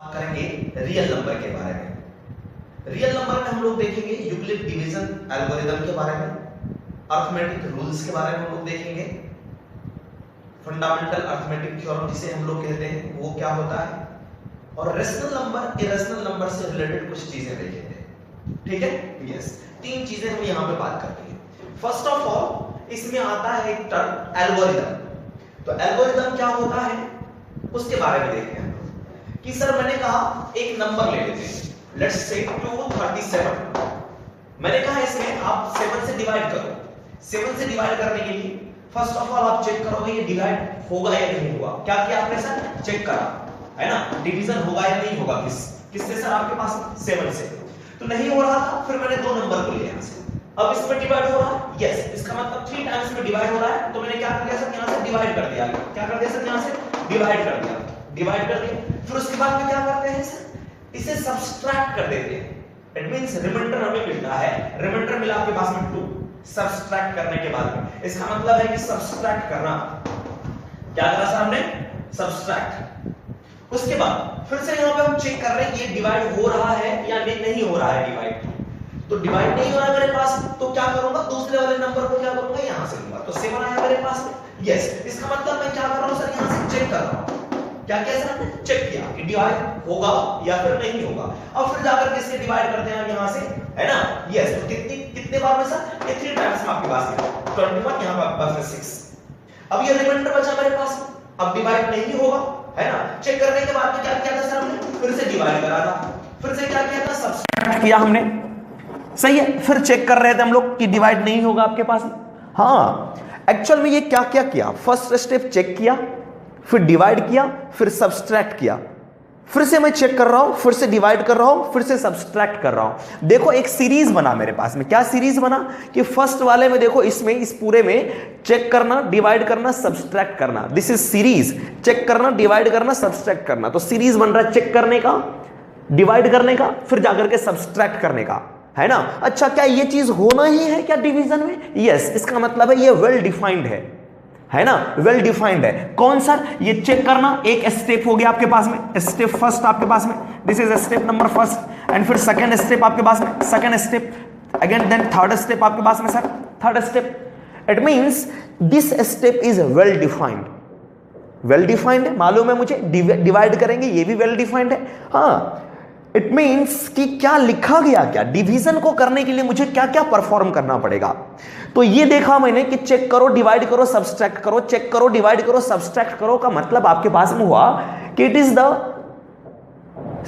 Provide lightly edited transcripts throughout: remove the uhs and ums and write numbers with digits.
करेंगे real number के बारे में। रियल नंबर में हम लोग देखेंगे यूक्लिड डिवीजन एल्गोरिथम के बारे में, अर्थमेटिक रूल्स के बारे में हम लोग देखेंगे, फंडामेंटल अर्थमेटिक थ्योरम जिसे हम लोग कहते हैं वो क्या होता है, और रेशनल नंबर इरेशनल नंबर से रिलेटेड कुछ चीजें देखेंगे। ठीक है, यस, तीन चीजें हम यहां पे बात करते हैं। फर्स्ट ऑफ ऑल इसमें आता है एक टर्म एल्गोरिथम। तो एल्गोरिथम क्या होता है उसके बारे में देखते हैं कि सर मैंने कहा एक नंबर ले लेते हैं, लेट्स से 237। मैंने कहा इसमें आप 7 से डिवाइड करो। 7 से डिवाइड करने के लिए फर्स्ट ऑफ ऑल आप चेक करोगे ये डिवाइड होगा या नहीं होगा। क्या किया आपने सर? चेक करा, है ना, डिवीजन होगा या नहीं होगा। किससे सर? आपके पास 7 से। तो नहीं हो रहा था, फिर मैंने दो नंबर को लिया यहां से। अब इसमें डिवाइड हो रहा है, यस, इसका मतलब 3 टाइम्स में डिवाइड हो रहा है। तो मैंने क्या कर दिया सर? यहां से डिवाइड कर दिया। क्या कर दिया सर? यहां से डिवाइड कर दिया, डिवाइड कर दिया। फिर उसके बाद में क्या करते हैं सर? इसे सब्सट्रैक्ट कर देते हैं। इट मींस रिमाइंडर हमें मिलता है, रिमाइंडर मिला आपके पास में 2, सब्सट्रैक्ट करने के बाद में इसका मतलब है कि सब्सट्रैक्ट करना। क्या करा सर हमने? सब्सट्रैक्ट। उसके बाद फिर से यहां पे हम चेक कर रहे हैं ये डिवाइड हो रहा है या नहीं हो रहा है डिवाइड। तो डिवाइड नहीं हो रहा है मेरे पास, तो क्या करूंगा? दूसरे वाले नंबर को क्या करूंगा? यहां से लूंगा। तो 7 आया मेरे पास में, यस। इसका मतलब मैं क्या कर रहा हूं सर? यहां से चेक कर रहा हूं। क्या किया सर? हमने चेक किया कि डिवाइड होगा या फिर नहीं होगा। अब फिर जाकर किससे डिवाइड करते हैं हम यहां से, है ना, यस। तो कितने बार में सर? ये 3 टाइम्स में आपके पास है 21, यहां पर आपके पास है 6। अब ये रिमाइंडर बचा मेरे पास, अब डिवाइड नहीं होगा, है ना। चेक करने के बाद में क्या किया था सर? हमने फिर से डिवाइड करा था, फिर से क्या किया था? सब्सट्रैक्ट किया हमने, सही है। फिर चेक कर रहे थे हम लोग कि डिवाइड नहीं होगा आपके पास। हाँ, एक्चुअल में ये क्या क्या किया? फर्स्ट स्टेप चेक किया, फिर डिवाइड किया, फिर सब्सट्रैक्ट किया, फिर से मैं चेक कर रहा हूं, फिर से डिवाइड कर रहा हूं, फिर से सब्सट्रैक्ट कर रहा हूं। देखो एक सीरीज बना मेरे पास में। क्या सीरीज बना कि फर्स्ट वाले में देखो, इसमें इस पूरे में चेक करना, डिवाइड करना, सब्सट्रैक्ट करना, दिस इज सीरीज। चेक करना, डिवाइड करना, सब्सट्रैक्ट करना। तो सीरीज बन रहा है चेक करने का, डिवाइड करने का, फिर जाकर के सब्सट्रैक्ट करने का, है ना। अच्छा, क्या ये चीज होना ही है क्या डिवीजन में? यस, इसका मतलब है ये वेल डिफाइंड है ना, वेल डिफाइंड है। कौन सा? ये चेक करना एक स्टेप हो गया आपके पास में, स्टेप फर्स्ट आपके पास में, this is step number first. And फिर सेकंड स्टेप आपके पास में, second step again, then third step आपके पास में sir, third step. It means this step is well defined. Well defined है, मालूम है मुझे। डिवाइड करेंगे, ये भी वेल डिफाइंड है। हाँ, इट मींस कि क्या लिखा गया, क्या डिवीजन को करने के लिए मुझे क्या क्या परफॉर्म करना पड़ेगा। तो ये देखा मैंने कि चेक करो, डिवाइड करो, सब्सट्रैक्ट करो, चेक करो, डिवाइड करो, सब्सट्रैक्ट करो का मतलब आपके पास में हुआ कि it is the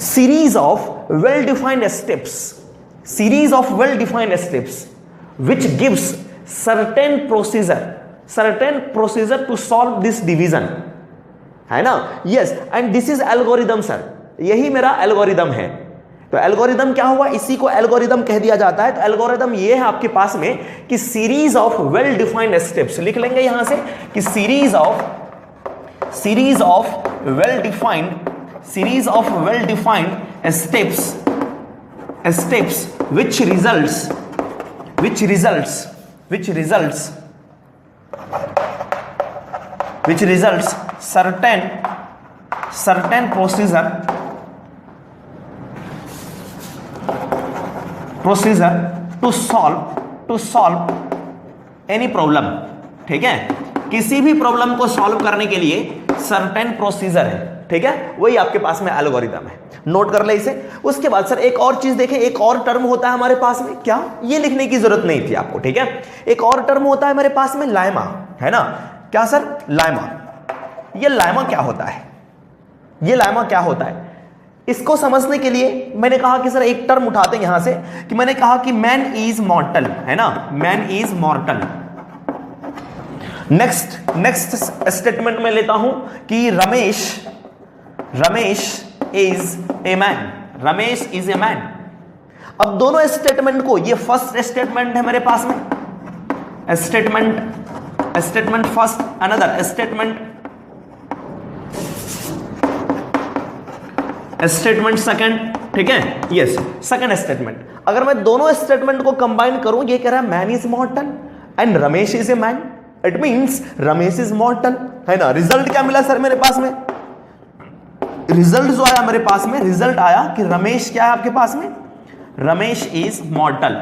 series of well defined steps, series of well defined steps which gives certain procedure to solve this division, है ना। Yes, and this is algorithm sir, यही मेरा एल्गोरिदम है। तो एल्गोरिदम क्या हुआ? इसी को एल्गोरिदम कह दिया जाता है। तो एल्गोरिदम ये है आपके पास में कि series of well defined steps. लिख लेंगे यहां से कि series of well defined steps which results certain procedure to solve any problem। ठीक है, किसी भी प्रॉब्लम को सॉल्व करने के लिए सर्टेन प्रोसीजर है। ठीक है, वही आपके पास में एल्गोरिदम है। नोट कर ले इसे। उसके बाद सर एक और चीज देखें, एक और टर्म होता है हमारे पास में। क्या? ये लिखने की जरूरत नहीं थी आपको। ठीक है, एक और टर्म होता है हमारे पास में, लाइमा, है ना। क्या सर? लाइमा। ये लाइमा क्या होता है? ये लाइमा क्या होता है? इसको समझने के लिए मैंने कहा कि सर एक टर्म उठाते हैं यहां से, कि मैंने कहा कि मैन इज मॉर्टल, है ना, मैन इज मॉर्टल। नेक्स्ट स्टेटमेंट में लेता हूं कि Ramesh is a man, Ramesh is a man. अब दोनों स्टेटमेंट को, ये फर्स्ट स्टेटमेंट है मेरे पास में, statement first, another statement second. ठीक है, यस, सेकंड स्टेटमेंट। अगर मैं दोनों स्टेटमेंट को कंबाइन करूं, ये कह रहा है man is मॉर्टल and Ramesh is a man. It means Ramesh is मॉर्टल, है ना। रिजल्ट क्या मिला सर मेरे पास में? रिजल्ट जो आया मेरे पास में, रिजल्ट आया कि रमेश क्या है आपके पास में, रमेश इज मॉर्टल।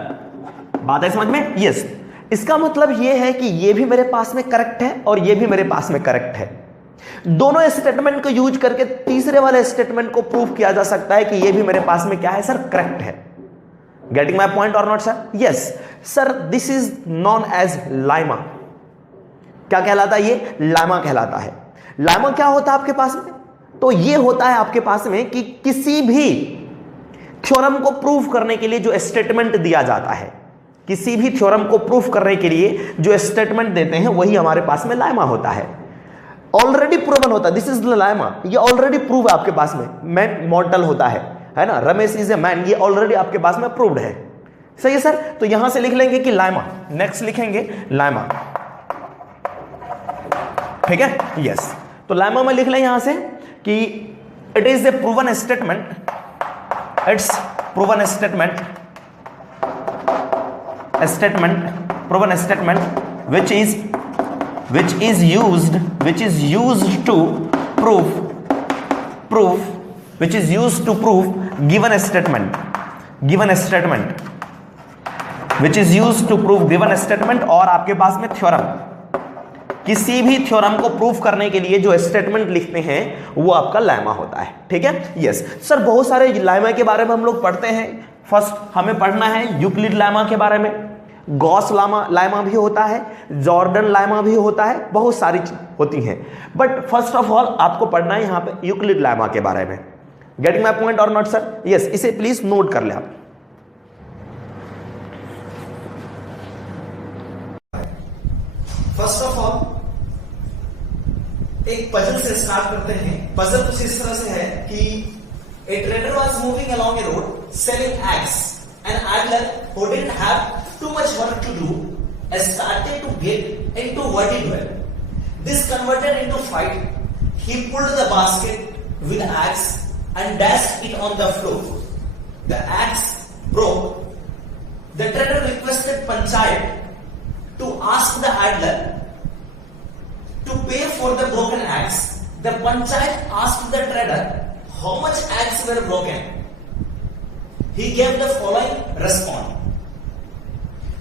बात है समझ में? यस। इसका मतलब यह है कि यह भी मेरे पास में करेक्ट है और यह भी मेरे पास में करेक्ट है। दोनों स्टेटमेंट को यूज करके तीसरे वाले स्टेटमेंट को प्रूव किया जा सकता है कि यह भी मेरे पास में क्या है सर, करेक्ट है। Getting my point or not sir? Yes sir, this is known as lima. क्या कहलाता है ये? लाइमा कहलाता है। लाइमा क्या होता है आपके पास में? तो ये होता है आपके पास में कि किसी भी थ्योरम को प्रूव करने के लिए जो स्टेटमेंट दिया जाता है, किसी भी थ्योरम को प्रूव करने के लिए जो स्टेटमेंट देते हैं वही हमारे पास में लाइमा होता है। ऑलरेडी प्रूवन होता है, दिस इज लाइमा, ये ऑलरेडी प्रूव है आपके पास में। मैन मॉर्टल होता है ना, रमेश इज ए मैन, ये ऑलरेडी आपके पास में प्रूव्ड है। सही है सर? तो यहां से लिख लेंगे कि लाइमा, नेक्स्ट लिखेंगे लाइमा, ठीक है? यस। तो लाइमा में लिख लें यहां से कि it is a proven statement, it's proven statement, proven statement which is used to prove given statement, which is used to prove given statement। और आपके पास में थ्योरम, किसी भी थ्योरम को प्रूफ करने के लिए जो स्टेटमेंट लिखते हैं वो आपका लाइमा होता है, ठीक है? यस सर, बहुत सारे लाइमा के बारे में हम लोग पढ़ते हैं। फर्स्ट हमें पढ़ना है यूक्लिड लाइमा के बारे में, गॉस लाइमा भी होता है, जॉर्डन लाइमा भी होता है, बहुत सारी होती हैं। बट फर्स्ट ऑफ ऑल आपको पढ़ना है यहां पे यूक्लिड लाइमा के बारे में। Getting my point or not sir? Yes, इसे प्लीज नोट कर ले आप। फर्स्ट ऑफ ऑल एक पजल से स्टार्ट करते हैं। पजल कुछ इस तरह से है कि a trader was moving along a road selling eggs. An idler who didn't have too much work to do started to get into wordy duel. This converted into fight. He pulled the basket with axe and dashed it on the floor. The axe broke. The trader requested Panchayat to ask the idler to pay for the broken axe. The Panchayat asked the trader how much eggs were broken. He gave the following response.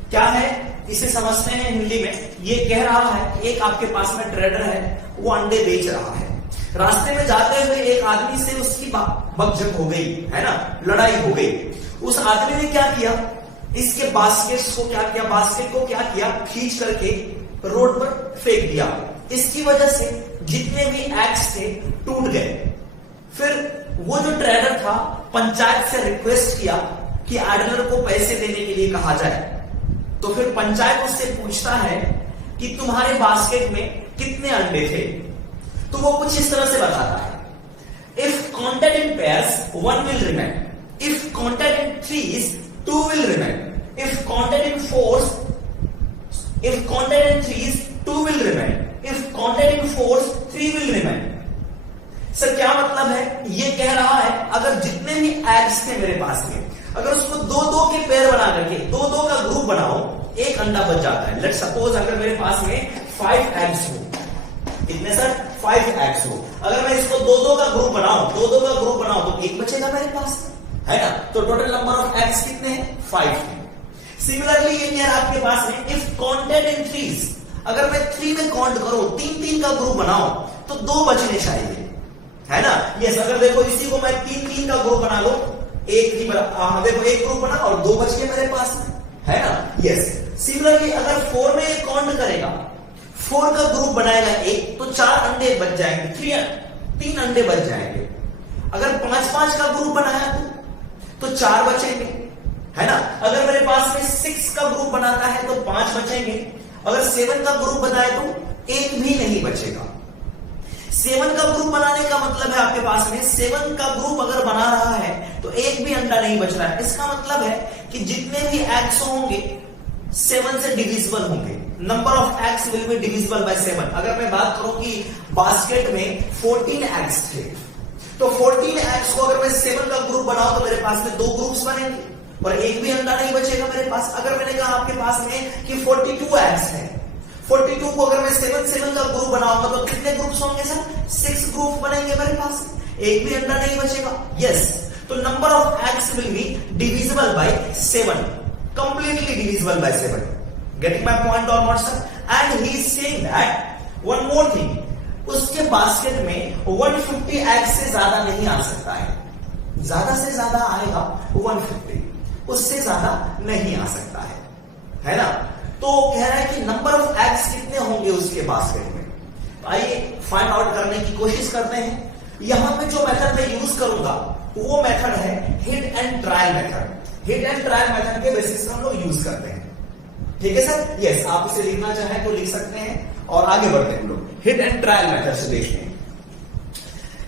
क्या है इसे समझते हैं हिंदी में। ये कह रहा है कि एक आपके पास में ट्रेडर है, वो अंडे बेच रहा है। रास्ते में जाते हुए एक आदमी से उसकी बकझक हो गई, है ना, लड़ाई हो गई। उस आदमी ने क्या किया, इसके बास्केट को क्या किया, खींच करके रोड पर फेंक दिया। इसकी वजह से जितने भी एग्स थे टूट गए। फिर वो जो ट्रेडर था पंचायत से रिक्वेस्ट किया कि आइडलर को पैसे देने के लिए कहा जाए। तो फिर पंचायत उससे पूछता है कि तुम्हारे बास्केट में कितने अंडे थे। तो वो कुछ इस तरह से बताता है, if counted in pairs 1 will remain, if counted in threes 2 will remain, if counted in threes 2 will remain, if counted in fours 3 will remain। Sir क्या मतलब है? ये कह रहा है अगर जितने भी एग्स थे मेरे पास में, अगर उसको दो के पेयर बना करके दो का ग्रुप बनाओ, एक अंडा बच जाता है। लेट्स सपोज अगर मेरे पास में 5 एग्स हो, कितने सर? 5 एग्स हो। अगर मैं इसको दो का ग्रुप बनाऊं तो एक बचेगा मेरे पास, है ना? तो टोटल नंबर ऑफ एग्स कितने हैं? 5 है। सिमिलरली ये कह रहा है आपके पास में इफ काउंटेड इन थ्रीज, अगर मैं 3 में काउंट करूं, 3 का ग्रुप बनाओ तो 2 बचने चाहिए, है ना? यस, अगर देखो इसी को मैं 3 का ग्रुप बना लो, देखो एक ग्रुप बना और 2 बच गए मेरे पास में, है ना? यस। सिमिलरली अगर 4 में काउंट करेगा, 4 का ग्रुप बनाएगा एक, तो 4 अंडे बच जाएंगे, 3 अंडे बच जाएंगे। अगर 5 का ग्रुप बनाया तो 4 बचेंगे, है ना? अगर मेरे पास में 6 का ग्रुप बनाता है तो 5 बचेंगे। अगर 7 का ग्रुप बनाए तो 1 भी नहीं बचेगा। 7 का ग्रुप बनाने का मतलब है आपके पास में 7 का ग्रुप अगर बना रहा है तो 1 भी अंडा नहीं बच रहा है। इसका मतलब है कि जितने भी एग्स होंगे 7 से डिविजिबल होंगे। Number of eggs will be divisible by 7। अगर मैं बात करूं कि बास्केट में 14 एग्स थे, तो 14 एग्स को अगर मैं 7 का ग्रुप बनाऊं तो मेरे पास में 2 ग्रुप्स बनेंगे और 1 भी अंडा नहीं बचेगा मेरे पास। अगर मैंने कहा आपके पास में कि 42 एग्स है, 42 को अगर मैं 7 का ग्रुप बनाऊंगा तो कितने ग्रुप्स होंगे सर? 6 ग्रुप बनेंगे मेरे पास। एक भी अंडा नहीं बचेगा। यस, तो number of eggs will be divisible by 7, completely divisible by 7। Getting my point or not sir? And he is saying that one more thing, उसके बास्केट में 150 एग्स से ज्यादा नहीं आ सकता है। ज्यादा से ज्यादा आएगा 150, उससे ज्यादा नहीं आ सकता है ना? तो कह रहा है कि नंबर ऑफ एग्स कितने होंगे उसके बास्केट में। आइए फाइंड आउट करने की कोशिश करते हैं। यहां पे जो मेथड मैं यूज करूंगा वो मेथड है hit and trial method. Hit and trial method के बेसिस पर हम लोग यूज करते हैं। ठीक है सर? यस, आप इसे लिखना चाहें तो लिख सकते हैं और आगे बढ़ते हैं हम लोग हिट एंड ट्रायल मेथड से देखते हैं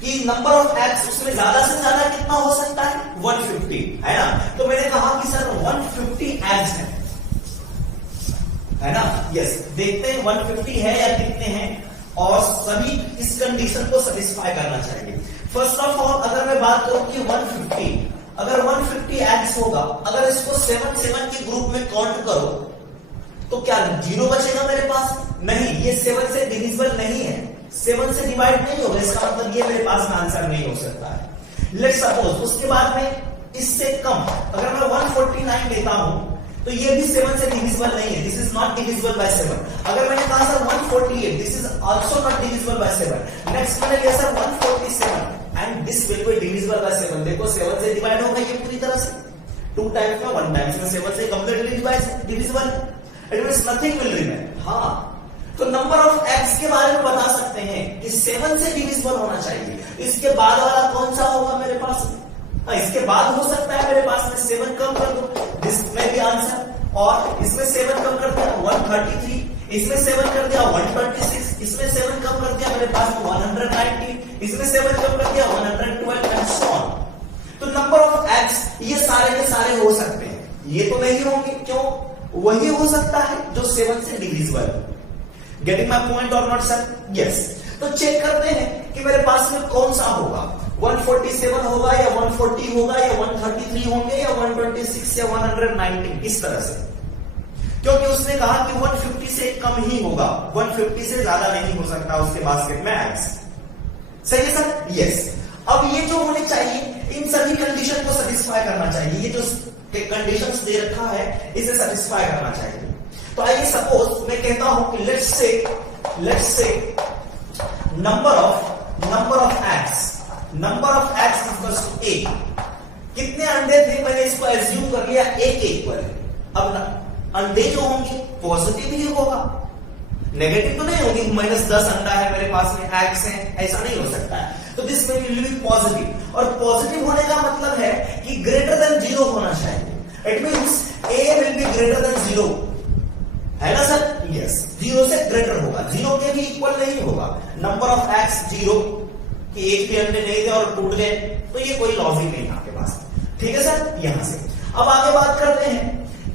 कि नंबर ऑफ एग्स उसमें ज्यादा से ज्यादा कितना हो सकता है, 150, है ना? तो मैंने कहा कि सर 150 एग्स है ना? यस, देखते हैं 150 है या कितने हैं, और सभी इस कंडीशन को सेटिस्फाई करना चाहिए। फर्स्ट ऑफ ऑल अगर मैं बात करूं कि 150, अगर 150 एग्स होगा, अगर इसको 7 के ग्रुप में काउंट करो तो क्या 0 बचेगा मेरे पास? नहीं, ये 7 से डिविजिबल नहीं है, 7 से डिवाइड नहीं होगा, इसका मतलब ये मेरे पास में आंसर नहीं हो सकता है। लेट्स सपोज उसके बाद में इससे कम अगर मैं 149 लेता हूं तो ये भी 7 से डिविजिबल नहीं है, this is not divisible by 7। अगर मैंने कहा sir 148, this is also not divisible by 7। Next मैंने लिया sir 147 and this will be divisible by 7। देखो 7 से डिवाइड होगा ये पूरी तरह से, 2 टाइम्स में 1 टाइम्स में 7 से completely divisible, it means nothing will remain. हां, तो नंबर ऑफ एग्स के बारे में बता सकते हैं कि 7 से डिविजिबल होना चाहिए। इसके बाद वाला कौन सा होगा मेरे पास? इसके बाद हो सकता है मेरे पास में 7 कम कर दो, दिस में भी आंसर, और इसमें 7 कम कर दिया 133, इसमें 7 कर दिया 126, इसमें 7 कम कर दिया मेरे पास 190, इसमें 7 कम कर दिया 112 एंड सो ऑन। तो नंबर ऑफ एग्स ये सारे के सारे हो सकते हैं, ये तो नहीं होंगे, क्यों? वही हो सकता है जो 7 से divisible. Getting my point or not sir? Yes, तो चेक करते हैं कि मेरे पास में कौन सा होगा, 147 होगा या 140 होगा या 133 होंगे या 126 या 190, इस तरह से, क्योंकि उसने कहा कि 150 से कम ही होगा, 150 से ज्यादा नहीं हो सकता उसके बास्केट में एग्स। सही है सर? यस। अब ये जो होने चाहिए इन सभी कंडीशन को सेटिस्फाई करना चाहिए, ये जो कंडीशंस दे रखा है इसे सेटिस्फाई करना चाहिए। तो आइए सपोज मैं कहता हूं कि let's say number of eggs equals to 8। कितने अंडे थे मैंने इसको एज्यूम कर लिया 1 पर। अब अंडे जो होंगे पॉजिटिव ही होगा, नेगेटिव तो नहीं होगी, -10 अंडा है मेरे पास में, एग्स हैं, ऐसा नहीं हो सकता है। तो दिस विल बी पॉजिटिव, और पॉजिटिव होने का मतलब है कि ग्रेटर देन 0 होना चाहिए। It means a will be greater than 0, है ना सर? यस, 0 से ग्रेटर होगा, 0 के भी इक्वल नहीं होगा। नंबर ऑफ एग्स 0 कि एक भी अंडे नहीं थे और टूट गए, तो ये कोई लॉजिक नहीं है आपके पास। ठीक है सर? यहां से अब आगे बात करते हैं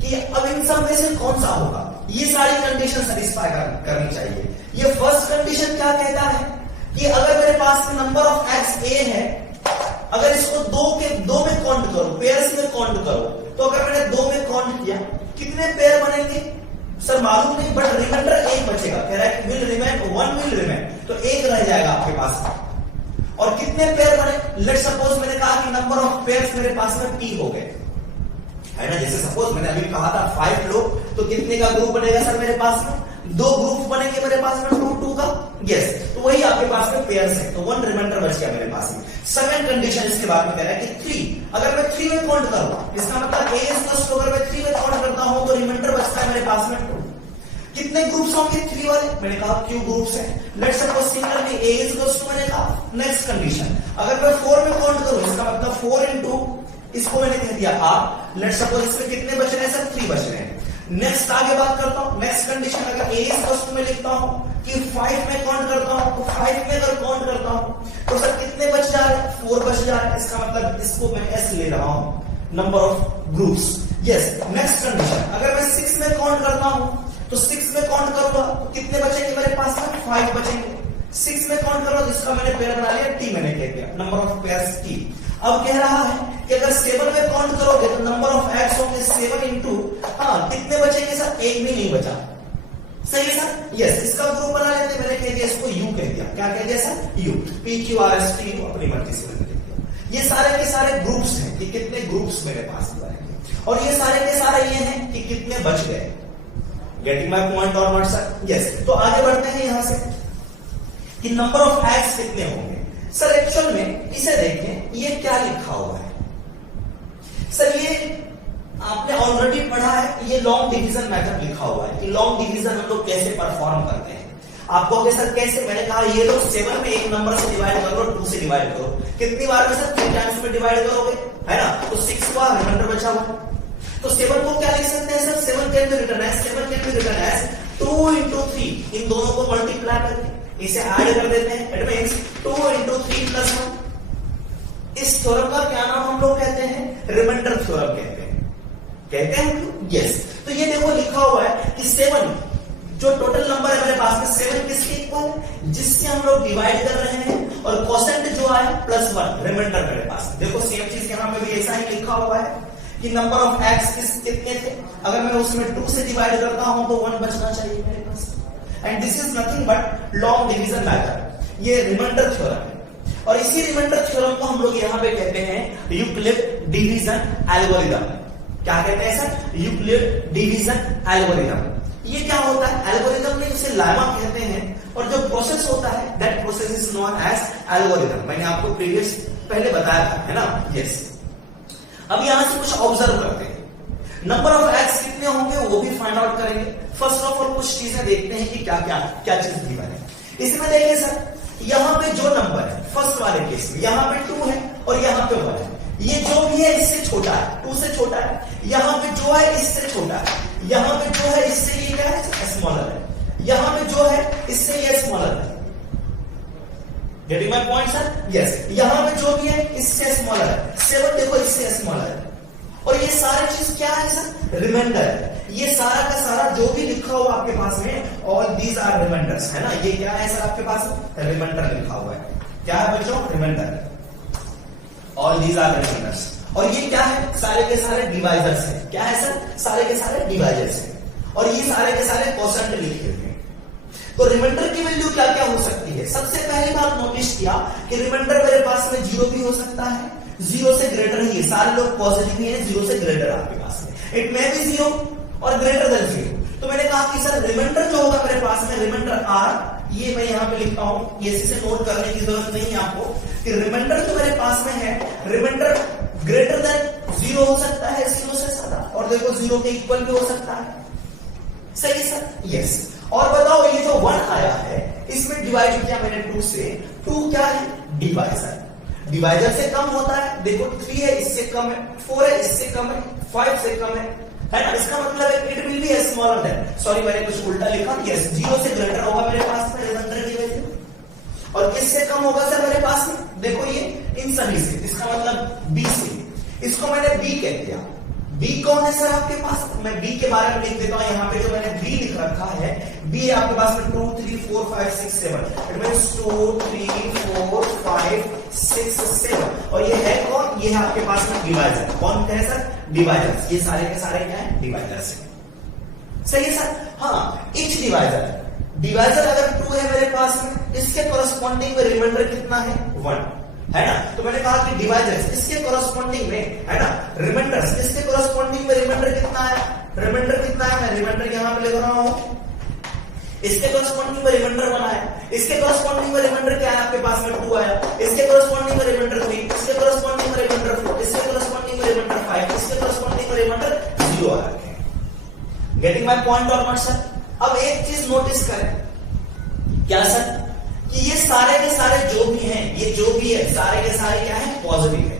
कि अब इन सब में से कौन सा होगा। ये सारी कंडीशन सेटिस्फाई करनी चाहिए। ये फर्स्ट कंडीशन क्या कहता है कि अगर मेरे पास में नंबर ऑफ एग्स ए है, अगर इसको 2 में काउंट करो, पेयर्स में काउंट करो, तो अगर मैंने 2 में काउंट किया कितने पेयर बनेंगे सर मालूम नहीं, बट रिमाइंडर 1 बचेगा। कह रहा है विल रिमेन, 1 विल रिमेन, तो 1 रह जाएगा आपके पास। और कितने पेयर बने? लेट्स सपोज मैंने कहा कि नंबर ऑफ पेयर्स मेरे पास में p हो गए, है ना? जैसे सपोज मैंने अभी कहा था 5 लोग, तो कितने का ग्रुप बनेगा सर मेरे पास में? 2 ग्रुप बनेंगे मेरे पास में 2 का। यस, तो वही आपके पास में पेयर्स है, तो 1 रिमाइंडर बच गया मेरे पास में। सेकंड कंडीशन इसके बाद में कह रहा है कि 3, अगर मैं 3 में काउंट करूंगा, इसका मतलब a इज अगर मैं 3 में काउंट करता हूं तो रिमाइंडर बचता है मेरे पास में 2। कितने ग्रुप्स होंगे 3 वाले? मैंने कहा क्यू ग्रुप्स है। Let's suppose similarly a is मैंने कहा नेक्स्ट कंडीशन, अगर मैं 4 में काउंट करूं, इसका मतलब 4 into इसको मैंने कह दिया r। लेट्स सपोज इसमें कितने बच रहे हैं सर? 3 बच रहे हैं। नेक्स्ट आगे बात करता हूं, नेक्स्ट कंडीशन अगर a इज में लिखता हूं कि 5 में काउंट करता हूं, तो 5 में अगर काउंट करता हूं तो सर कितने बच जा रहे हैं? 4 बच जा रहे हैं। इसका मतलब इसको मैं s ले रहा हूं, number of groups. Yes, next condition अगर मैं 6 में काउंट करता हूं तो 6 में काउंट करूंगा तो कितने बचेंगे मेरे पास में? 5 बचेंगे। 6 में काउंट करो, जिसका मैंने पेयर बना लिया t, मैंने कह दिया नंबर ऑफ पेयर्स t। अब कह रहा है कि अगर 7 में काउंट करोगे तो नंबर ऑफ एग्स होंगे 7 into, हाँ कितने बचेंगे सर? 1 भी नहीं बचा, सही है सर? यस, इसका ग्रुप बना लेते हैं। मैंने कह दिया इसको यू कह दिया। क्या कह दिया sir? You. P Q R S T U अपनी मर्जी से लिख दिया। ये सारे के सारे ग्रुप्स हैं कि कितने ग्रुप्स मेरे पास बनेंगे, और ये सारे के सारे ये हैं कि कितने बच गए। Getting my point or not sir? Yes. तो आगे बढ़ते हैं यहां से कि नंबर ऑफ एक्स कितने होंगे। सर एक्चुअल में इसे देखें, ये क्या लिखा हुआ है सर? ये आपने ऑलरेडी पढ़ा है, ये लॉन्ग डिवीजन मेथड लिखा हुआ है कि लॉन्ग डिवीजन हम लोग कैसे परफॉर्म करते हैं। आपको के सर कैसे? मैंने कहा ये लोग 7 में एक नंबर से डिवाइड करो, 2 से डिवाइड करो। कितनी बार में सर? 3 टाइम्स में डिवाइड करोगे, है ना? तो 6 का रिमाइंडर बचा हुआ। तो 7 को क्या लिख सकते हैं sir? 7 can be written as 7 can be written as 2 into 3। इन दोनों को मल्टीप्लाई करके इसे ऐड कर देते हैं। It means 2 into 3 plus 1। इस थ्योरम का क्या नाम हम लोग कहते हैं? रिमाइंडर थ्योरम कहते हैं। कहते हैं यस। तो ये देखो लिखा हुआ है कि 7 जो टोटल नंबर है मेरे पास में, 7 किसके इक्वल? जिससे हम लोग डिवाइड कर रहे हैं, और कोसेंट जो आया +1 रिमाइंडर मेरे पास। देखो सेम चीज यहां पे भी ऐसा ही लिखा हुआ है कि नंबर ऑफ एक्स कितने थे। अगर मैं उसमें 2 से डिवाइड करता हूं तो 1 बचना चाहिए मेरे पास। And this is nothing but long division method. ये रिमाइंडर थ्योरम है, और इसी रिमाइंडर थ्योरम को हम लोग यहां पे कहते हैं यूक्लिड डिवीजन एल्गोरिथम। क्या कहते हैं सर? Euclid division algorithm. ये क्या होता है? एल्गोरिथम में इसे लेमा कहते हैं, और जो प्रोसेस होता है that process is known as algorithm. मैंने आपको प्रीवियस पहले बताया था, है ना? यस। अब यहां से कुछ ऑब्जर्व करते हैं। नंबर ऑफ एक्स कितने होंगे वो भी फाइंड आउट करेंगे। फर्स्ट ऑफ ऑल कुछ चीजें देखते हैं कि क्या क्या क्या चीज गिवन है। इसमें देखिए सर, यहां पे जो नंबर है फर्स्ट वाले केस में, यहां पे 2 है और यहां पे 1 है। ये जो भी है इससे छोटा है, 2 से छोटा है। यहां पे जो है इससे छोटा है। यहां पे जो है इससे ये क्या है? स्मॉलर है। यहां पे जो है इससे ये स्मॉलर है। Getting my point sir? Yes. यहां पे जो भी है इससे स्मॉलर है। 7 देखो इससे स्मॉलर है। और ये सारी चीज क्या है सर? रिमाइंडर है। ये सारा का सारा जो भी लिखा हुआ आपके पास में, ऑल दीज आर रिमाइंडर्स, है ना? ये क्या है सर आपके पास? रिमाइंडर लिखा हुआ है। क्या है बच्चों? Remainder. All these are remainders. और ये क्या है? सारे के सारे डिवाइजर्स हैं। क्या है सर? सारे के सारे डिवाइजर्स हैं। और ये सारे के सारे कोसेंट लिखे हुए हैं। तो रिमाइंडर की वैल्यू क्या क्या हो सकती है? सबसे पहली बात नोटिस किया कि रिमाइंडर मेरे पास में 0 भी हो सकता है, 0 से ग्रेटर ही है। सारे लोग पॉजिटिव ही है, 0 से ग्रेटर आपके पास में। इट मे बी 0 और ग्रेटर देन 0। तो मैंने कहा कि सर रिमाइंडर जो होगा मेरे पास में, रिमाइंडर आर, ये मैं यहां पे लिखता हूं, ये इसे नोट करने की जरूरत नहीं है आपको कि रिमाइंडर जो मेरे पास में है, रिमाइंडर ग्रेटर देन 0 हो सकता है, 0 से ज्यादा, और देखो 0 के इक्वल भी हो सकता है। सही सर? यस। और बताओ ये जो 1 आया है इसमें डिवाइड किया मैंने 2 से। 2 क्या है? डिवाइजर। डिवाइजर से कम होता है। देखो 3 है, इससे कम है। 4 है, इससे कम है। 5 से कम है ना? इसका मतलब है it will be smaller than, sorry मैंने कुछ उल्टा लिखा। यस, 0 से ग्रेटर होगा मेरे पास में रिमाइंडर की वैल्यू, और किससे कम होगा सर मेरे पास में? देखो ये इन सभी से। इसका मतलब बी से। इसको मैंने बी कह दिया। बी कौन है सर आपके पास? मैं बी के बारे में लिख देता हूं। यहां पे जो मैंने बी लिख रखा है, बी है आपके पास में 2 3 4 5 6 7। It means 2 3 4 5 6 7। और ये है कौन? ये है आपके पास में डिवाइजर। कौन है सर? डिवाइजर। ये सारे के सारे क्या है? डिवाइजर्स है। सही है सर? हाँ, ईच डिवाइजर। डिवाइजर अगर 2 है मेरे पास में, इसके कॉरस्पॉन्डिंग में रिमाइंडर कितना है? 1, है ना? तो मैंने कहा कि डिवाइजर्स इसके कॉरस्पॉन्डिंग में, है ना? रिमाइंडर्स इसके कॉरस्पॉन्डिंग में रिमाइंडर कितना है? रिमाइंडर कितना है? मैं रिमाइंडर यहां पे लिख रहा हूं। इसके कॉरस्पॉन्डिंग में रिमाइंडर 1 आया। इसके कॉरस्पॉन्डिंग में रिमाइंडर क्या है आपके पास में? 2 आया। इसके कॉरस्पॉन्डिंग में रिमाइंडर 3, इसके कॉरस्पॉन्डिंग में रिमाइंडर 4, इसके कॉरस्पॉन्डिंग में रिमाइंडर 5, इसके कॉरस्पॉन्डिंग में रिमाइंडर 0 आ रखे हैं। Getting my point or not sir? अब एक चीज नोटिस करें। क्या सर? कि ये सारे के सारे जो भी हैं, ये जो भी है सारे के सारे क्या है? पॉजिटिव है।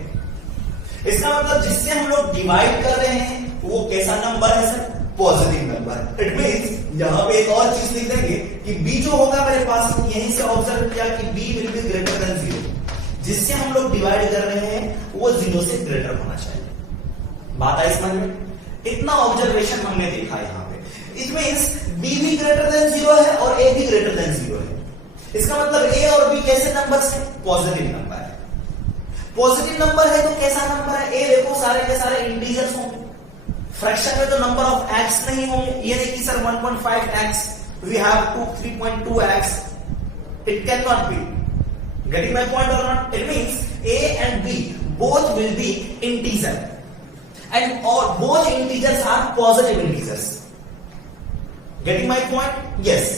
इसका मतलब जिससे हम लोग डिवाइड कर रहे हैं वो कैसा नंबर है sir? Positive number. It means यहां पे एक और चीज लिख देंगे कि बी जो होगा मेरे पास, यहीं से ऑब्जर्व किया कि b will be greater than 0। जिससे हम लोग डिवाइड कर रहे हैं वो 0 से ग्रेटर होना चाहिए। बात आई समझ में? इतना ऑब्जर्वेशन हमने देखा यहां पे। इट मींस बी भी ग्रेटर देन 0 है और ए भी ग्रेटर देन 0 है। इसका मतलब ए और बी कैसे नंबर्स हैं? पॉजिटिव नंबर है। पॉजिटिव नंबर है तो कैसा नंबर है? ए देखो सारे के सारे इंटीजर्स होंगे। फ्रैक्शन में तो नंबर ऑफ एक्स नहीं होंगे। ये नहीं कि sir 1.5 x we have 3.2x. It cannot be. Getting my point or not? It means a and b both will be integer, and all both integers are positive integers. Getting my point? Yes.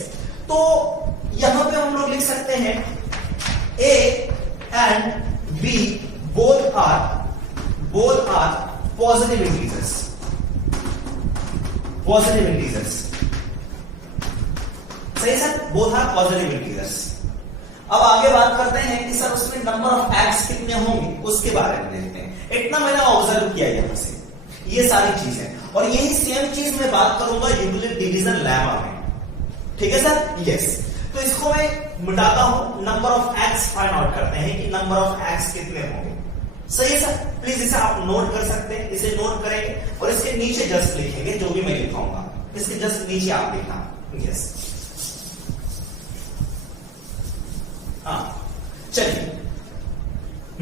तो यहां पे हम लोग लिख सकते हैं a and b both are positive integers. Positive integers. सही sir? Both are positive integers. अब आगे बात करते हैं कि सर उसमें नंबर ऑफ एक्स कितने होंगे, उसके बारे में देखते हैं. इतना मैंने ऑब्जर्व किया यहां से, ये सारी चीजें, और यही सेम चीज मैं बात करूंगा यूक्लिड डिवीजन लेमा में. ठीक है सर? यस. तो इसको मैं मिटाता हूं, number of x find out करते हैं कि नंबर ऑफ एक्स कितने होंगे. सही है सर? प्लीज इसे आप नोट कर सकते हैं, इसे नोट करेंगे और इसके नीचे जस्ट लिखेंगे जो भी मैं लिखाऊंगा, इसके जस्ट नीचे आप लिखना. यस. चलिए,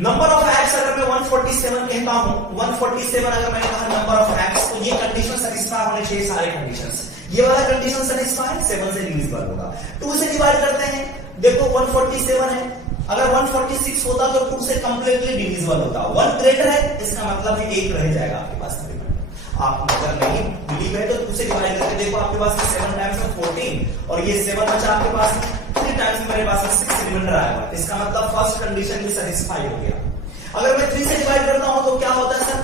नंबर ऑफ एक्स अगर मैं 147 कहता हूं, 147 अगर मैंने कहा नंबर ऑफ एक्स, तो ये कंडीशन सेटिस्फाई होने चाहिए सारे कंडीशंस. ये वाला कंडीशन सेटिस्फाई 7 से डिविजिबल होगा. 2 से डिवाइड करते हैं, देखो 147 है, अगर 146 होता तो 2 से कंप्लीटली डिविजिबल होता. 1 ग्रेटर है, इसका मतलब है 1 रह जाएगा आपके पास. आप अगर नहीं बिलीव है तो 2 से डिवाइड करके देखो, आपके पास 7 टाइम्स में 14 और ये 7 बचा आपके पास, 3 टाइम्स में मेरे पास 6 रिमाइंडर आएगा. इसका मतलब फर्स्ट कंडीशन भी सेटिस्फाई हो गया. अगर मैं 3 से डिवाइड करता हूं तो क्या होता है सर?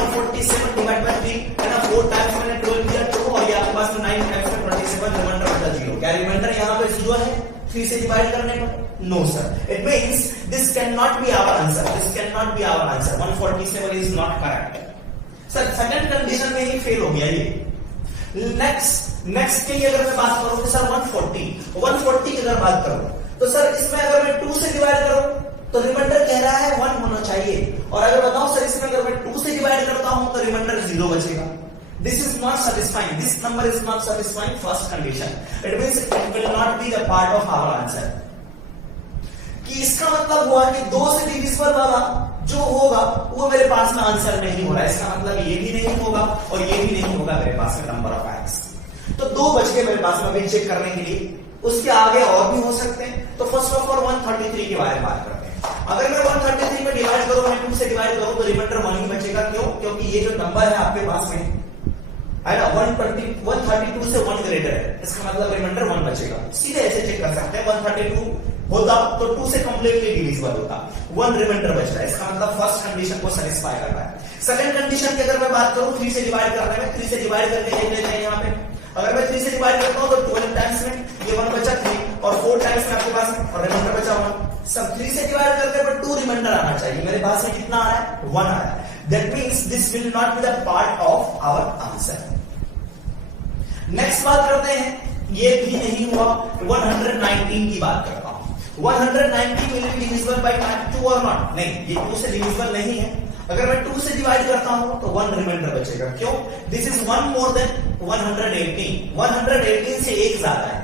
147 डिवाइड बाय 3 है ना. 4 टाइम्स मैंने 12 किया 2 और ये आपके पास 9 टाइम्स में 27 रिमाइंडर बचा 0. क्या रिमाइंडर यहां पे 0 है 3 से डिवाइड करने पर? No sir. It means this can not be our answer. This can not be our answer. 147 is not correct. Sir second condition में ही फेल हो गया ये. नेक्स्ट के लिए अगर मैं बात करूं तो सर 140 की अगर बात करूं तो सर इसमें अगर मैं 2 से डिवाइड करूं तो रिमाइंडर कह रहा है 1 होना चाहिए, और अगर बताओ सर इसमें अगर मैं 2 से डिवाइड करता हूं तो रिमाइंडर 0 बचेगा. This is not satisfying. This number is not satisfying first condition. It means it will not be the part of our answer. कि इसका मतलब हुआ कि 2 से डिविजिबल वाला जो होगा वो मेरे पास में आंसर नहीं हो रहा है. इसका मतलब ये भी नहीं होगा और ये भी नहीं होगा मेरे पास में नंबर ऑफ एक्स. तो 2 बच गए मेरे पास में अभी चेक करने के लिए. उसके आगे और भी हो सकते हैं. तो फर्स्ट ऑफ ऑल 133 के बारे में बात करते हैं. अगर मैं 133 में डिवाइड करूं, मैं 2 से डिवाइड करूं तो रिमाइंडर 1 ही बचेगा. क्यों? क्योंकि ये जो नंबर है आपके पास में है ना 132 से 1 ग्रेटर है, इसका मतलब रिमाइंडर 1 बचेगा. सीधे ऐसे चेक कर सकते हैं. 132 होता तो 2 से कंप्लीटली डिविजिबल होता, 1 रिमाइंडर बच रहा है. इसका मतलब फर्स्ट कंडीशन को सेटिस्फाई कर रहा है. सेकंड कंडीशन की अगर मैं बात करूं 3 से डिवाइड करने में, 3 से डिवाइड करके देख लेते हैं. यहां पे अगर मैं 3 से डिवाइड करता हूं तो 12 टाइम्स में ये 1 बचा 3 और 4 टाइम्स में आपके पास और रिमाइंडर बचा 1. सब 3 से डिवाइड करने पर 2 रिमाइंडर आना चाहिए. मेरे पास में कितना आ रहा है? 1 आ रहा है. That means this will not be the part of our answer. Next बात करते हैं, ये भी नहीं हुआ. 119 की बात करता हूं. 119 विल बी डिविजिबल बाय 2 और नॉट? नहीं, ये 2 से डिविजिबल नहीं है. अगर मैं 2 से डिवाइड करता हूं तो 1 रिमाइंडर बचेगा. क्यों? This is 1 more than 118. 118 से 1 ज्यादा है.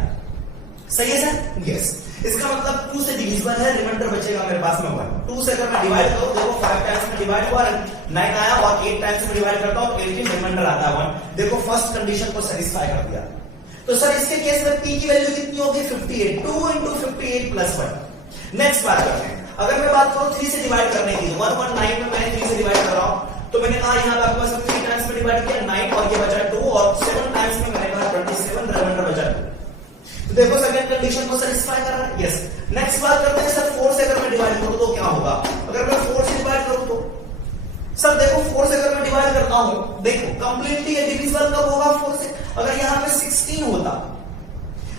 सही है सर? यस. इसका मतलब 2 से डिविजिबल है, रिमाइंडर बचेगा मेरे पास में 1. 2 से अगर मैं डिवाइड करूं, देखो 5 टाइम्स में डिवाइड हुआ 9 आया और 8 टाइम्स में डिवाइड करता हूं 18 रिमाइंडर आता है 1. देखो फर्स्ट कंडीशन को सेटिस्फाई कर दिया. तो सर इसके केस में p की वैल्यू कितनी होगी? 58. 2 into 58 plus 1. नेक्स्ट बात करते हैं. अगर मैं बात करूं 3 से डिवाइड करने की, 119 में मैं 3 से डिवाइड कर रहा हूं तो मैंने कहा यहां पे आपके पास 3 टाइम्स में डिवाइड किया 9 और ये बचा 2 और 7 टाइम्स में मैंने कहा 27 रिमाइंडर बचा 2. तो देखो सेकंड कंडीशन को सेटिस्फाई कर रहा है. यस. नेक्स्ट बात करते हैं सर 4 से अगर मैं डिवाइड करूं तो क्या होगा? अगर मैं 4 से डिवाइड करूं तो सर देखो 4 से अगर मैं डिवाइड करता हूं, देखो कंप्लीटली ये डिविजिबल कब होगा? 4 से. अगर यहां पे 16 होता,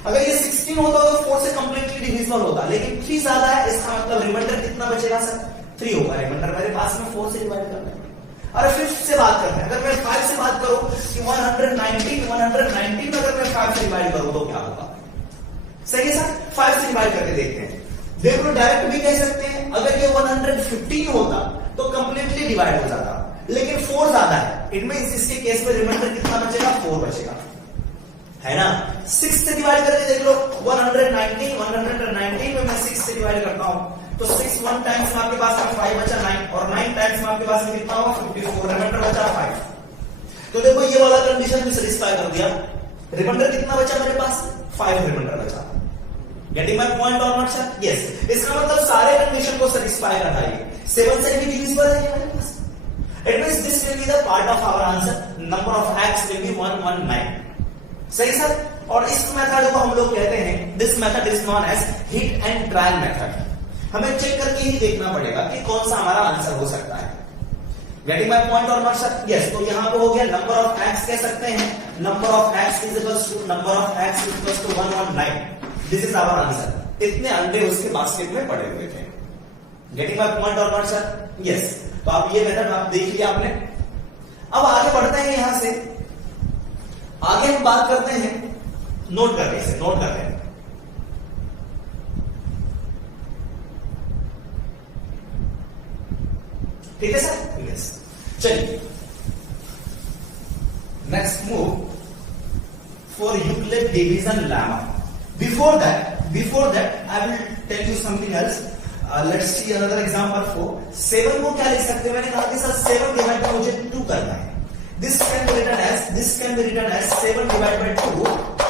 अगर ये 16 होता तो 4 से कंप्लीटली डिविजिबल होता, लेकिन 3 ज्यादा है. इसका मतलब रिमाइंडर कितना बचेगा सर? 3 होगा रिमाइंडर मेरे पास में 4 से डिवाइड करने में. और 5 से बात करते हैं. अगर मैं 5 से बात करूं कि 119 में अगर मैं 5 से डिवाइड करूं तो क्या होगा? सही है सर? 5 से डिवाइड करके देखते हैं. देख लो डायरेक्ट भी कह सकते हैं. अगर ये 115 होता तो कंप्लीटली डिवाइड हो जाता, लेकिन 4 ज्यादा है. इट मींस इसके केस में रिमाइंडर कितना बचेगा? 4 बचेगा, है ना. 6 से डिवाइड करके देख लो. 119 में मैं 6 से डिवाइड करता हूं तो 6 1 टाइम्स में आपके पास में 5 बचा 9 और 9 टाइम्स में आपके पास में कितना होगा? 54. रिमाइंडर बचा 5. तो देखो ये वाला कंडीशन भी सेटिस्फाई कर दिया. रिमाइंडर कितना बचा मेरे पास? 5 रिमाइंडर बचा। Getting my point or not sir? Yes. इसका मतलब सारे कंडीशन को सेटिस्फाई करना है। 7 से भी डिविजिबल है मेरे पास। It means this will be the part of our answer. Number of x will be 119। सही सर? और इस मेथड को हम लोग कहते हैं, this method is known as hit and trial method. हमें चेक करके ही देखना पड़ेगा कि कौन सा हमारा आंसर हो सकता है। Getting my point or not sir? Yes. तो यहां पे हो गया नंबर ऑफ एक्स कह सकते हैं, number of x is equals to number of x is equals to 119। This is our answer. इतने अंडे उसके बास्केट में पड़े हुए थे। Getting my point or not sir? Yes. तो आप ये मेथड आप देख लिया आपने। अब आगे बढ़ते हैं, यहां से आगे हम बात करते हैं नोट करने से। नोट करते हैं, ठीक है सर? यस। चलिए next move for Euclid division lemma. Before that I will tell you something else. Let's see another example for 7 को क्या लिख सकते हैं? मैंने कहा कि सर 7 डिवाइड बाय मुझे 2 करना है। This can be written as 7 divide by 2।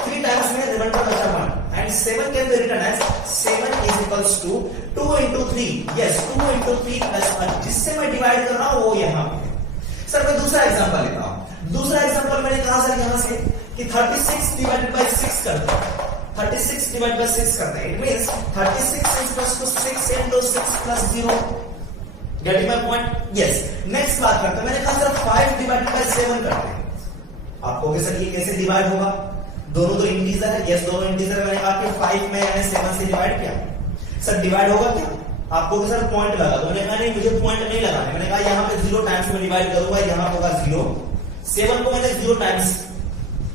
3 times में रिमाइंडर बचा 1 and 7 can be written as 7 is equals to 2 into 3। Yes, 2 into 3 plus 1। जिससे मैं डिवाइड कर रहा हूं वो यहां पे है। सर मैं दूसरा एग्जांपल लेता हूं। दूसरा एग्जांपल मैंने कहा सर यहां से कि 36 डिवाइडेड बाय 6 करते हैं। 36 डिवाइड बाय 6 करते हैं। It means 36 is equals to 6 into 6 plus 0। Getting my point? Yes. Next बात करते हैं, मैंने कहा सर 5 डिवाइडेड बाय 7 करते हैं। आपको सर ये कैसे डिवाइड होगा? दोनों तो इंटीजर है। यस, दोनों इंटीजर। मैंने कहा कि 5 में मैंने 7 से डिवाइड किया। सर डिवाइड होगा क्या? आपको सर पॉइंट लगा दो। मैंने कहा नहीं, मुझे पॉइंट नहीं लगाना। मैंने कहा यहां पे 0 टाइम्स में डिवाइड करूंगा, यहां होगा 0। 7 को मैंने 0 टाइम्स,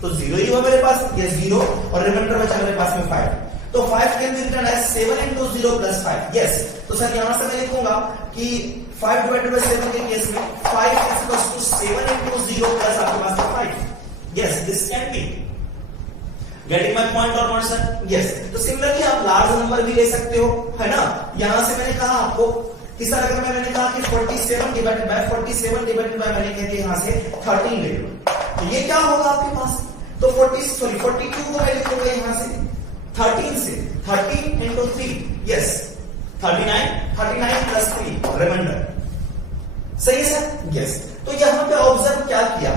तो 0 ही हुआ मेरे पास। ये 0 और रिमाइंडर बचा मेरे पास में 5। तो 5 can be written as 7 into 0 plus 5। यस। तो सर यहां से मैं लिखूंगा कि 5 डिवाइडेड बाय 7 के केस में 5 is equals to 7 into 0 plus आपके पास में 5। Yes, this can B. Getting my point or not sir? Yes. तो सिमिलरली आप लार्ज नंबर भी ले सकते हो, है ना? यहां से मैंने कहा आपको कि सर अगर मैंने कहा कि 47 डिवाइडेड बाय मैंने कह दिया यहां से 13 ले लो, तो ये क्या होगा आपके पास? तो 42 को मैं लिखूंगा यहां से 13 से 13 into 3। Yes, 39 plus 3 reminder. सही है सर? यस। तो यहां पे ऑब्जर्व क्या किया?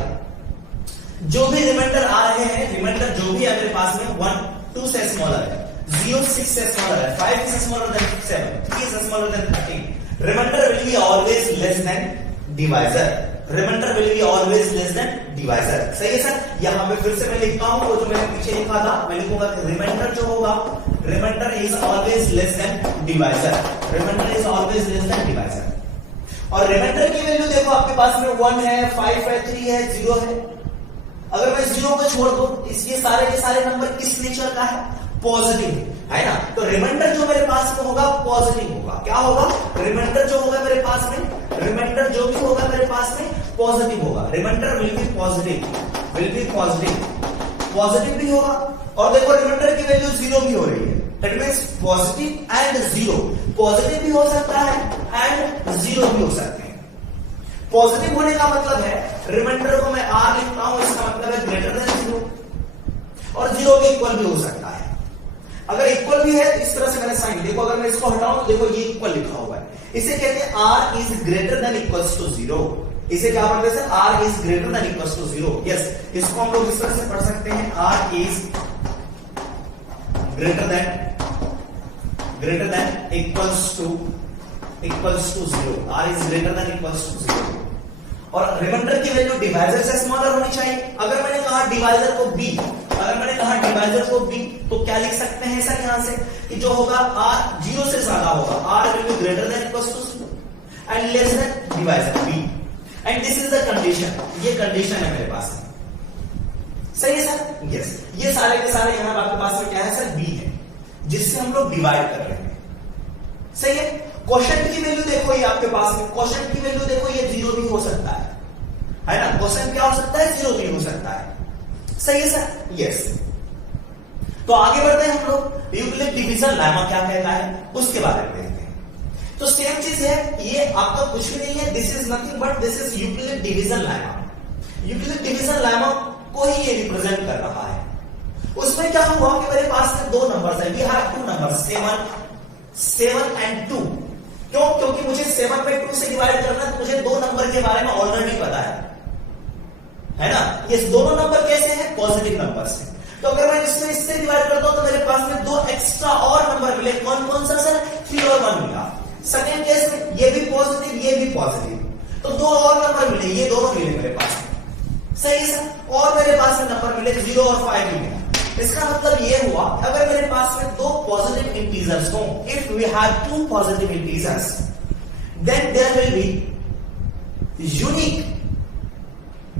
जो भी रिमाइंडर आ रहे हैं, रिमाइंडर जो भी है मेरे पास में 1 2 से स्मॉलर है, 0 6 से स्मॉलर है, 5 is smaller than 7, 3 is smaller than 13। Remainder will be always less than divisor। Remainder will be always less than divisor। सही है सर? यहां पे फिर से मैं लिखता हूं, वो जो मैंने पीछे लिखा था, मैं लिखूंगा कि रिमाइंडर जो होगा, remainder is always less than divisor. Remainder is always less than divisor. और रिमाइंडर की वैल्यू देखो आपके पास में 1 है, 5 है, 3 है, 0 है। अगर मैं 0 को छोड़ दूं, इसलिए सारे के सारे नंबर किस नेचर का है? पॉजिटिव, है ना? तो रिमाइंडर जो मेरे पास में होगा पॉजिटिव होगा। क्या होगा? रिमाइंडर जो होगा मेरे पास में, रिमाइंडर जो भी होगा मेरे पास में पॉजिटिव होगा। रिमाइंडर विल बी पॉजिटिव भी होगा। और देखो रिमाइंडर की वैल्यू 0 भी हो रही है। That means positive and 0। Positive भी हो सकता है एंड 0 भी हो सकते हैं। पॉजिटिव होने का मतलब है रिमाइंडर को मैं r लिखता हूं, इसका मतलब है ग्रेटर देन 0, और 0 के इक्वल भी हो सकता है। अगर इक्वल भी है, इस तरह से मैंने साइन, देखो अगर मैं इसको हटाऊं तो देखो ये इक्वल लिखा हुआ है। इसे कहते हैं r is greater than equals to 0। इसे क्या पढ़ते हैं? r is greater than equals to 0। Yes, इसको हम लोग इस तरह से पढ़ सकते हैं, r is greater than equals to 0। r is greater than equals to 0। और रिमाइंडर की वैल्यू डिवाइजर से स्मॉलर होनी चाहिए। अगर मैंने कहा डिवाइजर को b, तो क्या लिख सकते हैं सर यहां से कि जो होगा r 0 से ज्यादा होगा, r will be greater than equals to 0 and less than divisor b। And this is the condition. ये कंडीशन है मेरे पास। सही है सर? यस। ये सारे के सारे यहां आपके पास में क्या है सर? b है, जिससे हम लोग डिवाइड कर रहे हैं। सही है? क्वोशिएंट की वैल्यू देखो, ये आपके पास में क्वोशिएंट की वैल्यू देखो, ये 0 भी हो सकता है ना? क्वोशिएंट क्या हो सकता है? 0 भी हो सकता है। सही है सर? यस। तो आगे बढ़ते हैं हम लोग। यूक्लिड डिवीजन लेमा क्या कहता है उसके बारे में देखते हैं। तो सेम चीज है, ये आपका कुछ भी नहीं है, this is nothing but this is Euclid division lemma. Euclid division lemma को ही ये रिप्रेजेंट कर रहा है। उसमें क्या हुआ कि मेरे पास में दो नंबर्स है, we have two numbers 7 and 2। क्यों? क्योंकि मुझे 7 में 2 से डिवाइड करना है, तो मुझे दो नंबर के बारे में ऑलरेडी पता है ना। ये दोनों नंबर कैसे हैं? पॉजिटिव नंबर्स हैं। तो अगर मैं इसमें इससे डिवाइड करता हूं तो मेरे पास में दो एक्स्ट्रा और नंबर मिले। कौन कौन सा सर? 3 और 1 मिला। सेकेंड केस में ये भी पॉजिटिव, ये भी पॉजिटिव, तो दो और नंबर मिले, ये दोनों मिले मेरे पास। सही है सर। और मेरे पास में नंबर मिले 0 और 5 भी मिला। इसका मतलब ये हुआ, अगर मेरे पास में दो पॉजिटिव इंटीजर्स हो, if we have two positive integers, then there will be unique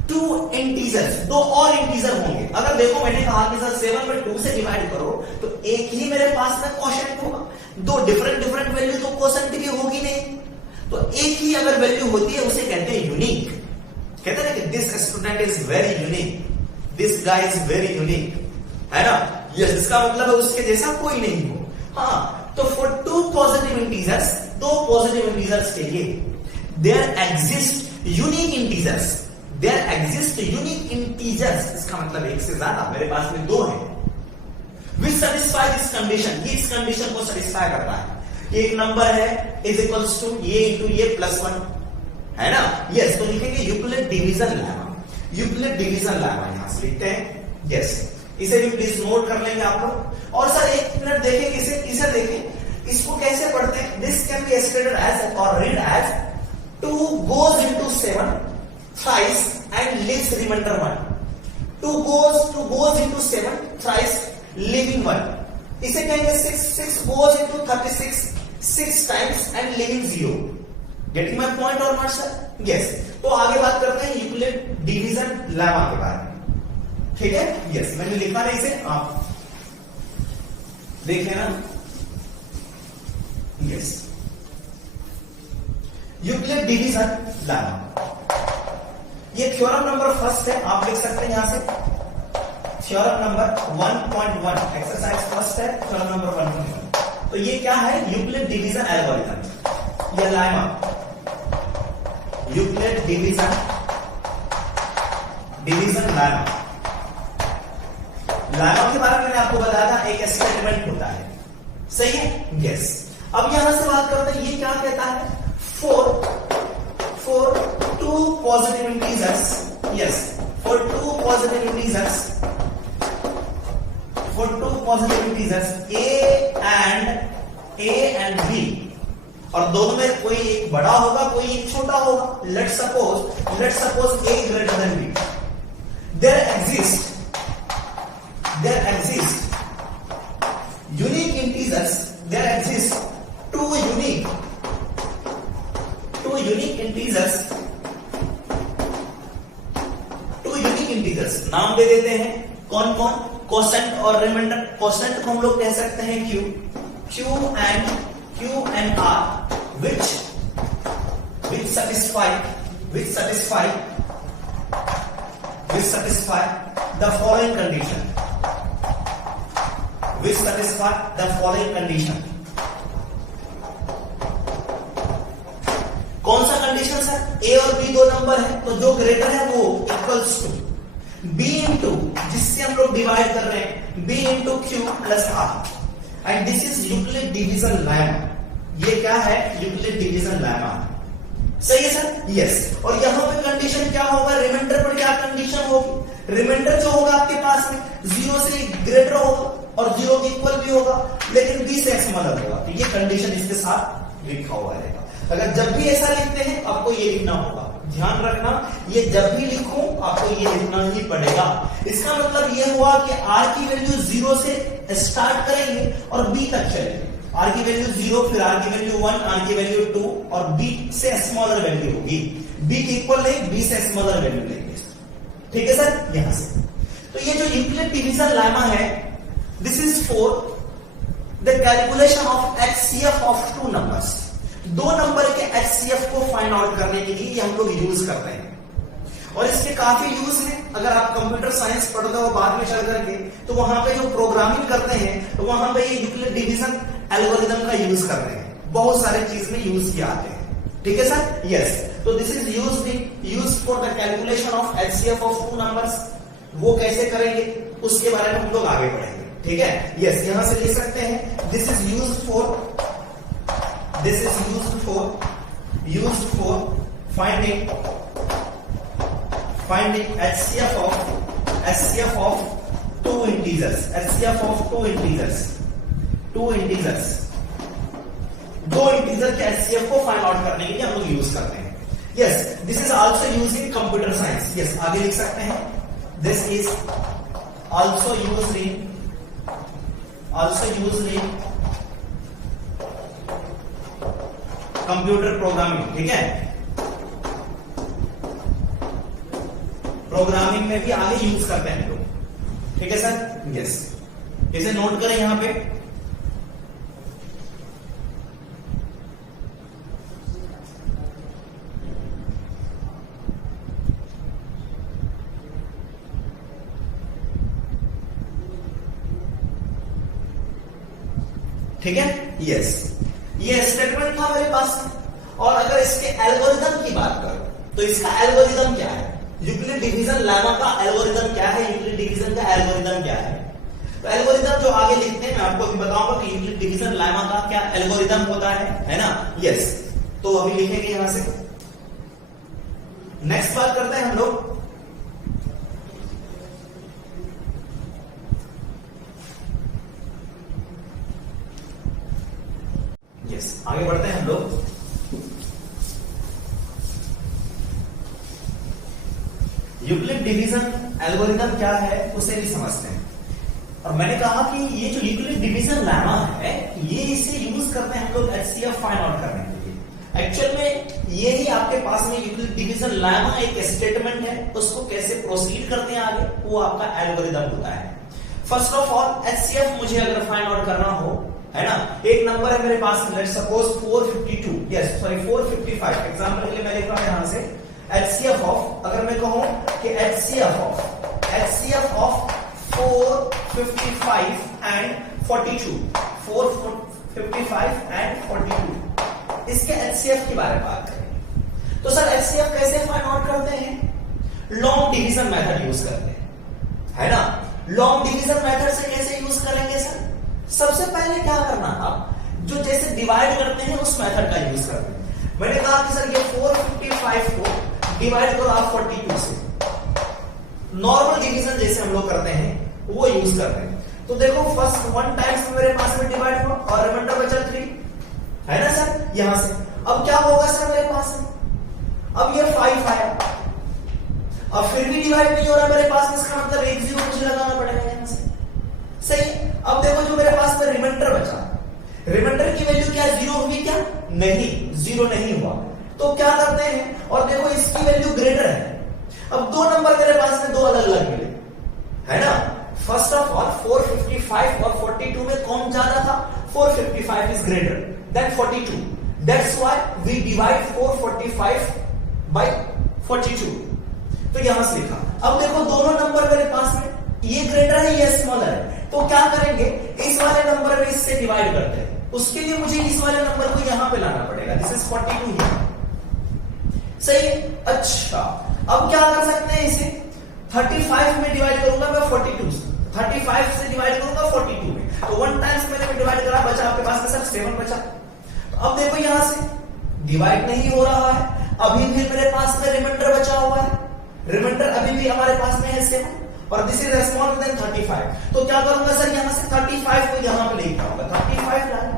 two integers, दो और इंटीजर होंगे। अगर देखो मैंने कहा कि सर 7 में 2 से डिवाइड करो तो एक ही मेरे पास में क्वोशंट होगा, दो डिफरेंट वैल्यू तो क्वोशंट की होगी नहीं। तो एक ही अगर वैल्यू होती है उसे कहते हैं यूनिक। कहते हैं कि this student is very unique, this guy is very unique, है ना। यस, इसका मतलब है उसके जैसा कोई नहीं हो। हाँ, तो फॉर टू पॉजिटिव इंटीजर्स, दो पॉजिटिव इंटीजर्स के लिए there exist unique integers, there exist unique integers. इसका मतलब एक से ज्यादा, मेरे पास में दो है। विच सेटिस्फाई दिस कंडीशन, ये इस कंडीशन को सेटिस्फाई करता है। ये एक नंबर है इज इक्वल्स टू ये इंटू ये प्लस 1, है ना। यस, तो लिखेंगे Euclid division lemma, Euclid division lemma यहां से लिखते हैं। यस, इसे भी प्लीज नोट कर लेंगे आप लोग। और सर एक मिनट देखें, इसे देखें, इसको कैसे पढ़ते हैं। This can be expressed as और read as 2 goes into 7 thrice and leaves remainder 1. 2 goes into 7 thrice leaving 1. इसे कहेंगे 6 goes into 36 6 times and leaving 0. Getting my point or not sir? Yes. तो आगे बात करते हैं यूक्लिड डिवीजन लेमा के बारे में। ठीक है। यस, मैंने लिखा नहीं इसे, आप देखें ना। यस, यूक्लिड डिवीजन लेमा, ये थ्योरम नंबर फर्स्ट है, आप लिख सकते हैं यहां से। थ्योरम नंबर 1.1 एक्सरसाइज फर्स्ट है, थ्योरम नंबर 1.1। तो ये क्या है? यूक्लिड डिवीजन एल्गोरिथम, ये lemma, Euclid division lemma. Lemma के बारे में मैंने आपको बताया था, एक स्टेटमेंट होता है, सही है। यस, अब यहां से बात करते हैं, ये क्या कहता है? for two positive integers, yes, for two positive integers a and b, और दोनों में कोई एक बड़ा होगा, कोई एक छोटा होगा। Let's suppose a greater than b, there exist unique integers, there exist two unique integers, नाम दे देते हैं। कौन कौन? कोसेंट और रिमाइंडर। कोसेंट को हम लोग कह सकते हैं Q and R, which satisfy the following condition, कौन सा कंडीशन सर? ए और बी दो नंबर है, तो जो ग्रेटर है वो इक्वल्स टू बी इंटू, जिससे हम लोग डिवाइड कर रहे हैं, b into q plus r. And this is Euclid division lemma. ये क्या है? Euclid division lemma. सही है सर। यस, और यहां पे कंडीशन क्या होगा? रिमाइंडर पर क्या कंडीशन होगी? रिमाइंडर जो होगा आपके पास में 0 से ग्रेटर होगा और 0 के इक्वल भी होगा, लेकिन b से x अलग होगा। तो ये कंडीशन इसके साथ लिखा हुआ रहेगा। अगर जब भी ऐसा लिखते हैं आपको ये लिखना होगा, ध्यान रखना, ये जब भी लिखो आपको ये लिखना ही पड़ेगा। इसका मतलब ये हुआ कि r की वैल्यू 0 से स्टार्ट करेंगे और b तक चलेंगे। r की वैल्यू 0, फिर r की वैल्यू 1, r की वैल्यू 2 और b से स्मॉलर वैल्यू होगी। b के इक्वल नहीं, b से स्मॉलर वैल्यू लेंगे। ठीक है सर। यहां से तो ये जो यूक्लिड डिवीजन लेमा है, this is for the calculation of HCF of two numbers. दो नंबर के HCF को फाइंड आउट करने के लिए हम लोग यूज करते हैं, और इसके काफी यूज है। अगर आप कंप्यूटर साइंस पढ़ते हो बाद में चल करके, तो वहां पे जो प्रोग्रामिंग करते हैं तो वहां पे ये यूक्लिड डिवीजन एल्गोरिथम का यूज करते हैं, बहुत सारे चीज में यूज किया आते हैं। ठीक है सर। यस, तो this is used for the calculation of HCF of two numbers वो कैसे करेंगे उसके बारे में हम लोग आगे बढ़ेंगे, ठीक है। यस, यहां से लिख सकते हैं this is used for finding HCF of two integers, दो इंटीजर के HCF को फाइंड आउट करने के लिए हम लोग यूज करते हैं। Yes, this is also used in computer science. Yes, आगे लिख सकते हैं this is also used in computer programming, ठीक है। प्रोग्रामिंग में भी आगे यूज करते हैं लोग, ठीक है सर। यस, इसे नोट करें यहां पे। ठीक है। यस, ये स्टेटमेंट था मेरे पास। और अगर इसके एल्गोरिथम की बात करो तो इसका एल्गोरिथम क्या है, यूक्लिड डिवीजन लेमा का एल्गोरिथम क्या है, यूक्लिड डिवीजन का एल्गोरिथम क्या है। तो एल्गोरिथम जो आगे लिखते हैं मैं आपको अभी बताऊंगा कि यूक्लिड डिवीजन लेमा का क्या एल्गोरिथम होता है ना। यस, तो अभी लिखेंगे यहां से। नेक्स्ट बात करते हैं हम लोग आगे बढ़ते हैं हम लोग। यूक्लिड डिवीजन एल्गोरिथम क्या है उसे भी समझते हैं। और मैंने कहा कि ये जो यूक्लिड डिवीजन लेमा है ये इसे यूज करते हैं हम लोग HCF फाइंड आउट करने के लिए। एक्चुअल में ये ही आपके पास में यूक्लिड डिवीजन लेमा एक स्टेटमेंट है, उसको कैसे प्रोसीड करते हैं आगे वो आपका एल्गोरिथम होता है। फर्स्ट ऑफ ऑल HCF मुझे अगर फाइंड आउट करना हो, है ना, एक नंबर है मेरे पास, लेट्स सपोज 455 एग्जांपल के लिए मैं लिख रहा हूं यहां से HCF ऑफ, अगर मैं कहूं कि HCF ऑफ 455 एंड 42, 455 एंड 42, इसके HCF के बारे में बात करें तो सर HCF कैसे फाइंड आउट करते हैं, लॉन्ग डिवीजन मेथड यूज करते हैं, है ना। लॉन्ग डिवीजन मेथड से कैसे यूज करेंगे सर, सबसे पहले क्या करना था, जो जैसे डिवाइड करते हैं उस मेथड का यूज करते हैं। मैंने कहा कि सर ये 455 को डिवाइड करो आप 42 से, नॉर्मल डिवीजन जैसे हम लोग करते हैं वो यूज करते हैं। तो देखो फर्स्ट 1 टाइम्स मेरे पास में डिवाइड हुआ और रिमाइंडर बचा 3, है ना सर। यहां से अब क्या होगा सर मेरे पास में, अब ये 5 आया, अब फिर भी डिवाइड नहीं हो रहा मेरे पास, इसका मतलब 1 0 मुझे लगाना पड़ेगा यहां से, सही। अब देखो जो मेरे पास में रिमाइंडर बचा, रिमाइंडर की वैल्यू क्या 0 होगी क्या, नहीं 0 नहीं हुआ। तो क्या करते हैं, और देखो इसकी वैल्यू ग्रेटर है। अब दो नंबर मेरे पास में दो अलग अलग मिले, है ना। फर्स्ट ऑफ ऑल 455 और 42 में कौन ज्यादा था, 455 is greater than 42, that's why we divide 445 by 42। तो यहां से लिखा। अब देखो दोनों नंबर मेरे पास में, ये ग्रेटर है ये स्मॉलर है, तो क्या करेंगे इस वाले नंबर में इससे डिवाइड करते हैं, उसके लिए मुझे इस वाले नंबर को यहां पे लाना पड़ेगा, दिस इज 42 है, सही। अच्छा अब क्या कर सकते हैं, इसे 35 में डिवाइड करूंगा मैं 42 से, 35 से डिवाइड करूंगा 42 में, तो 1 टाइम्स मैंने डिवाइड करा, बचा आपके पास में सर 7 बचा। तो अब देखो यहां से डिवाइड नहीं हो रहा है, अभी भी मेरे पास में रिमाइंडर बचा हुआ है, रिमाइंडर अभी भी हमारे पास में है 7 और दिस इज स्मॉलर देन 35। तो क्या करूंगा सर, यहां से 35 को यहां पे लेके आऊंगा, 35 लाया,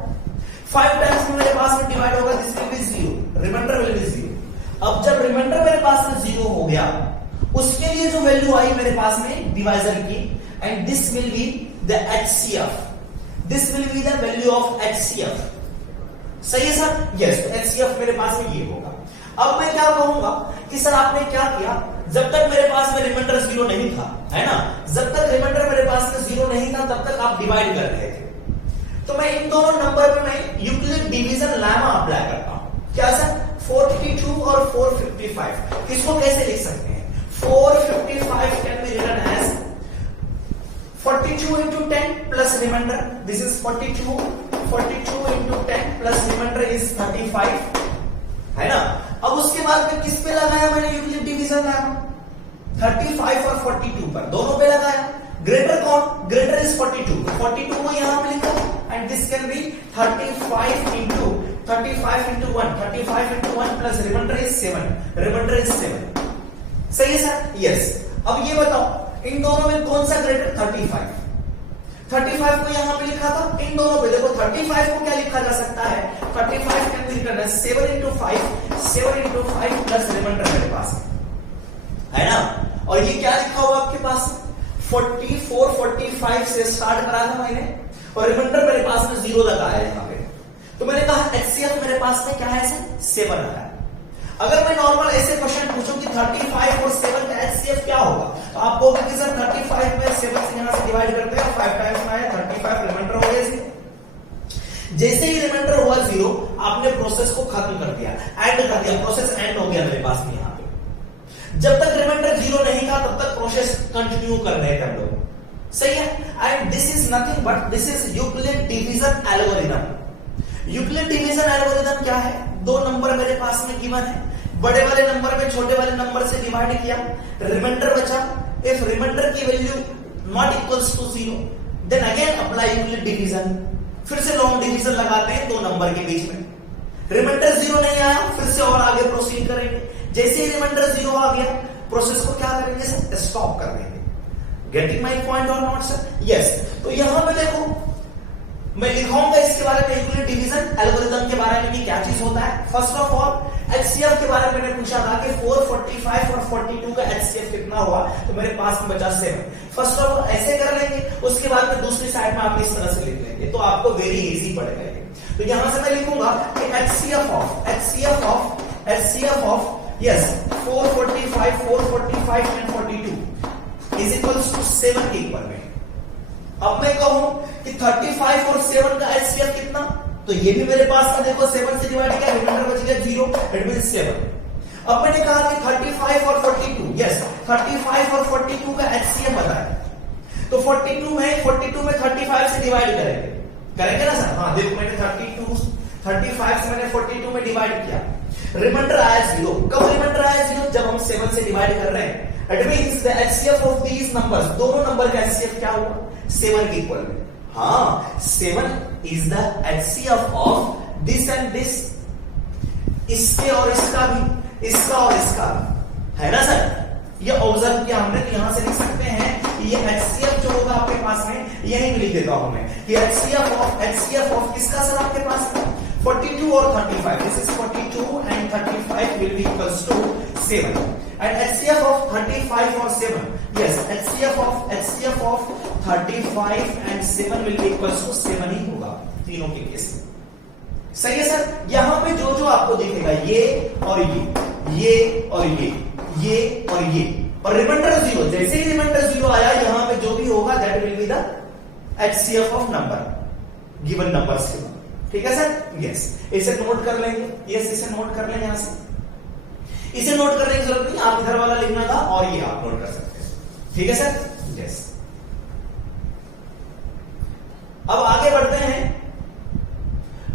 5 टाइम्स मेरे पास में डिवाइड होगा, this will be 0, remainder will be 0। अब जब रिमाइंडर मेरे पास में 0 हो गया, उसके लिए जो वैल्यू आई मेरे पास में डिवाइजर की, and this will be the HCF, this will be the value of HCF, सही है सर। यस, तो HCF मेरे पास में ये होगा। अब मैं क्या कहूंगा कि सर आपने क्या किया, जब तक मेरे पास में रिमाइंडर 0 नहीं था, है ना, जब तक रिमाइंडर मेरे पास में 0 नहीं था तब तक आप डिवाइड कर रहे थे। तो मैं इन दोनों नंबर पे मैं यूक्लिड डिवीजन लेमा अप्लाई करता हूं, क्या सर, 42 और 455। इसको कैसे लिख सकते हैं, 455 can be written as 42 into 10 plus remainder, this is 42 into 10 plus remainder is 35, है ना। अब उसके बाद में किस पे लगाया मैंने यूक्लिड डिवीजन लेमा, 35 और 42 पर दोनों पे लगाया। ग्रेटर कौन? ग्रेटर इज 42, 42 को यहां पे लिखा and this can be 35 into 1 35 into 1 plus remainder is 7 सही है सर? यस। अब ये बताओ इन दोनों में कौन सा ग्रेटर? 35 को यहां पे लिखा था, इन दोनों पे देखो 35 को क्या लिखा जा सकता है? 35 can be written as 7 into 5 plus remainder मेरे पास है ना। और ये क्या लिखा हुआ आपके पास? 44 45 से स्टार्ट करा था मैंने और रिमाइंडर मेरे पास में 0 लगा है यहां पे। तो मैंने कहा एचसीएफ मेरे पास में क्या है? 7 है। अगर मैं नॉर्मल ऐसे क्वेश्चन पूछूं कि 35 और 7 का एचसीएफ क्या होगा, तो आप कहोगे कि सर 35 में 7 से यहां से डिवाइड करते हैं, 5 टाइम्स में आया 35, रिमाइंडर हो गया 0। जैसे ही रिमाइंडर हुआ 0, आपने प्रोसेस को खत्म कर दिया, एंड कर दिया, प्रोसेस एंड हो गया मेरे पास में यहां पे। जब तक रिमाइंडर 0 नहीं था तब तक प्रोसेस कंटिन्यू कर रहे थे हम लोग, सही है। And this is nothing but this is Euclid division algorithm. Euclid division algorithm क्या है? दो नंबर मेरे पास में गिवन है, बड़े वाले नंबर में छोटे वाले नंबर से डिवाइड किया, रिमाइंडर बचा। इफ रिमाइंडर की value not equals to 0 then again apply Euclid division, फिर से लॉन्ग डिवीजन लगाते हैं दो नंबर के बीच में। रिमाइंडर 0 नहीं आया, फिर से और आगे प्रोसीड करेंगे। जैसे ही रिमाइंडर 0 आ गया, प्रोसेस को क्या करेंगे सर? स्टॉप कर देंगे। Getting my point or not sir? Yes. तो यहां पे देखो मैं लिखाऊंगा इसके बारे में, यूक्लिड डिवीजन एल्गोरिथम के बारे में कि क्या चीज होता है। फर्स्ट ऑफ ऑल एचसीएफ के बारे में मैंने पूछा था कि 4 45 और 42 का एचसीएफ कितना हुआ, तो मेरे पास में बचा 7। फर्स्ट ऑफ ऑल ऐसे कर लेंगे, उसके बाद में दूसरी साइड में आप इस तरह से लिख लेंगे, तो आपको वेरी इजी पड़ेगा। तो यहां से मैं लिखूंगा कि HCF of yes 445 and 42 is equals to 7 के इक्वल में। अब मैं कहूं कि 35 और 7 का एचसीएफ कितना, तो ये भी मेरे पास में देखो 7 से डिवाइड किया, रिमाइंडर बच गया 0, इट मींस 7। अब मैंने कहा कि 35 और 42 यस 35 और 42 का एचसीएफ बताया, तो 42 में 35 से डिवाइड करेंगे ना सर? हाँ देखो मैंने 35 से मैंने 42 में डिवाइड किया, रिमाइंडर आया 0। कब रिमाइंडर आया 0? जब हम 7 से डिवाइड कर रहे हैं। It means the HCF of these numbers, दोनों नंबर का एचसीएफ क्या हुआ? 7 के इक्वल में। हाँ 7 is the HCF of this and this, इसके और इसका भी, इसका और इसका भी, है ना सर? ये ऑब्जर्व किया हमने, तो यहां से लिख सकते हैं कि ये एचसीएफ जो होगा आपके पास में, यही लिख देता हूं मैं कि एचसीएफ ऑफ किसका सर आपके पास में? 42 और 35, this is 42 and 35 will be equals to 7 and HCF of 35 or 7 yes HCF of 35 and 7 will be equals to 7 ही होगा तीनों के केस में, सही है सर? यहां पे जो जो आपको दिखेगा ये और ये और ये और रिमाइंडर 0, जैसे ही रिमाइंडर 0 आया यहां पे जो भी होगा that will be the HCF of number given number से, ठीक है सर? यस। इसे नोट कर लेंगे, यस इसे नोट कर लेंगे, यहां से इसे नोट करने की जरूरत नहीं, आप इधर वाला लिखना था और ये आप नोट कर सकते हैं, ठीक है सर? यस। अब आगे बढ़ते हैं।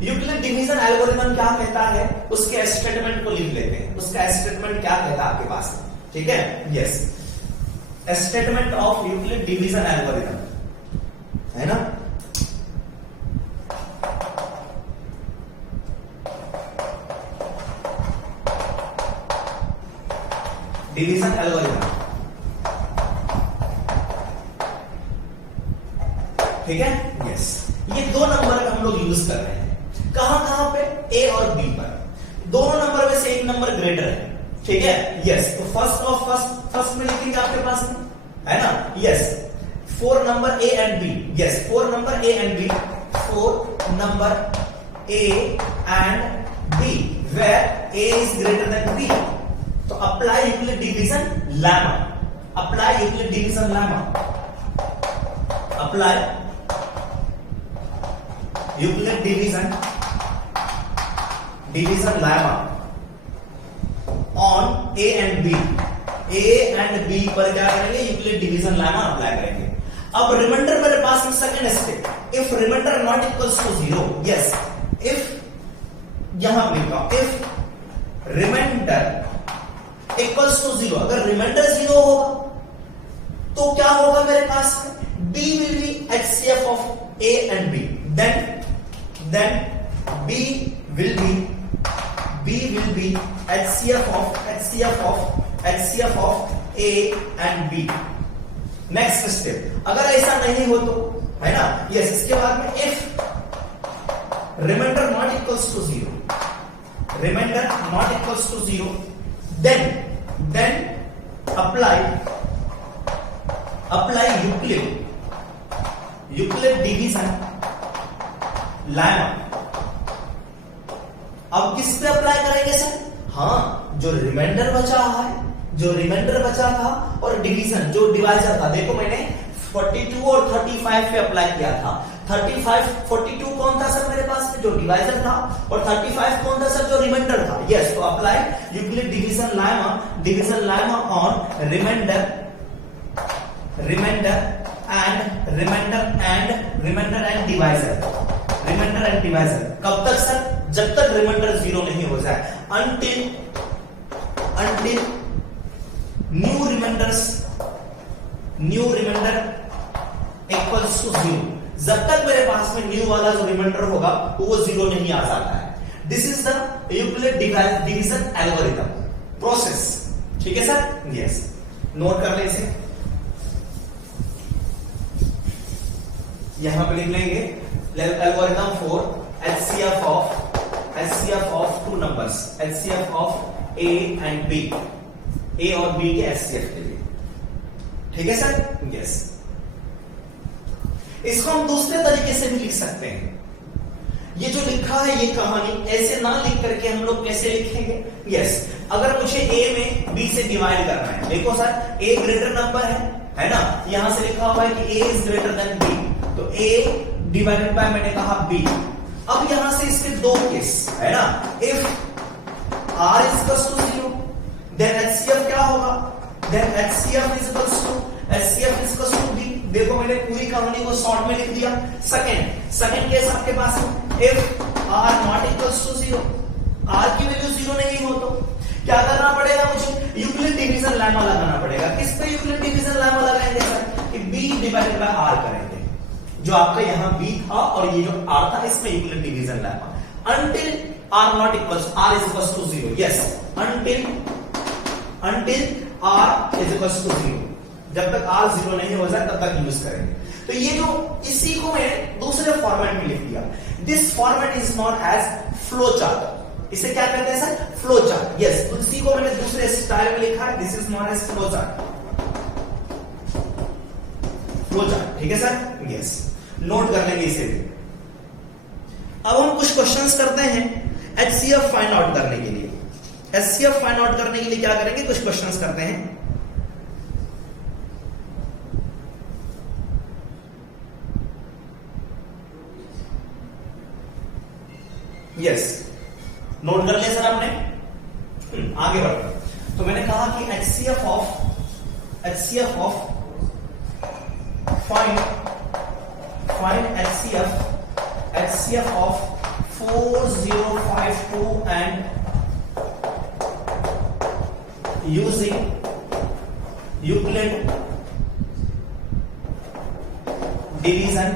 यूक्लिड डिवीजन एल्गोरिथम क्या कहता है, उसके स्टेटमेंट को लिख लेते हैं। उसका स्टेटमेंट क्या कहता है आपके पास, ठीक है? Yes, statement of Euclid division algorithm है ना। डिवीजन एल्गोरिथम, ठीक है? यस। ये दो नंबर का हम लोग यूज कर रहे हैं, कहां पे? ए और बी पर। दोनों नंबर में से एक नंबर ग्रेटर है, ठीक है? यस। तो फर्स्ट में लिखेंगे आपके पास में, है ना? Yes. 4 number A and B, yes 4 number A and B, 4 number A and B where A is greater than B. तो apply Euclid division lemma, apply Euclid division lemma, apply Euclid division lemma on A and B. A and B पर क्या करेंगे? Euclid division lemma apply करेंगे। अब reminder मेरे पास में second step, if remainder not equals to 0, yes if, यहां लिखा इफ रिमाइंडर इक्वल्स टू 0, अगर रिमाइंडर 0 होगा तो क्या होगा मेरे पास में, B will be HCF of A and B, then B will be HCF of A and B. Next step, अगर ऐसा नहीं हो तो, है ना, यस, इसके बाद में if remainder not equals to 0, then apply Euclid division lemma. अब किस पे अप्लाई करेंगे सर, हाँ, जो रिमाइंडर बचा था और डिवीजन जो डिवाइजर था, देखो मैंने 42 और 35 पे अप्लाई किया था। 42 कौन था सर मेरे पास में, जो डिवाइजर था, और 35 कौन था सर, जो रिमाइंडर था। यस, तो apply Euclid division lemma on remainder and divisor. कब तक सर, जब तक रिमाइंडर 0 नहीं हो जाए, until new remainder equals to 0, जब तक मेरे पास में न्यू वाला जो रिमाइंडर होगा वो 0 नहीं आ जाता है। This is the Euclid division algorithm process, ठीक है सर, यस, नोट कर ले इसे, यहां पे लिख लेंगे algorithm for HCF of two numbers, HCF of A and B, A और B के HCF के लिए, ठीक है सर, यस। इसको हम दूसरे तरीके से भी लिख सकते हैं। ये जो लिखा है ये कहानी ऐसे ना लिख करके हम लोग कैसे लिखेंगे, यस, अगर मुझे A में B से डिवाइड करना है, देखो सर A ग्रेटर नंबर है ना, यहां से लिखा हुआ है कि A is greater then B, तो A डिवाइडेड बाय मैंने कहा B। अब यहां से इसके दो केस है ना, if R is equals to 0, then HCF क्या होगा, then HCF is equals to B। देखो मैंने पूरी कहानी को शॉर्ट में लिख दिया। सेकंड केस आपके पास है, if R not equals to 0, R की वैल्यू 0 नहीं हो तो क्या करना पड़ेगा, मुझे यूक्लिड डिवीजन लेमा लगाना पड़ेगा। किस पे यूक्लिड डिवीजन लेमा लगाएंगे सर, कि B डिवाइडेड बाय R करेंगे, जो आपका यहां B था और ये जो R था, इसमें Euclid division lemma until R not equals, R is equals to 0, yes, until R is equals to 0, जब तक R 0 नहीं हो जाए तब तक यूज करेंगे। तो ये जो, इसी को मैं दूसरे फॉर्मेट में लिख दिया। This format is known as flow chart, इसे क्या कहते हैं सर, फ्लो चार्ट, यस, इसी को मैंने दूसरे स्टाइल में लिखा है, this is known as flow chart, ठीक है सर, यस, नोट कर लेंगे इसे भी। अब हम कुछ क्वेश्चंस करते हैं HCF फाइंड आउट करने के लिए। HCF फाइंड आउट करने के लिए क्या करेंगे, कुछ क्वेश्चंस करते हैं। यस, नोट कर लिया सर आपने, आगे बढ़ते। तो मैंने कहा कि HCF of find HCF of 4052 and using Euclid division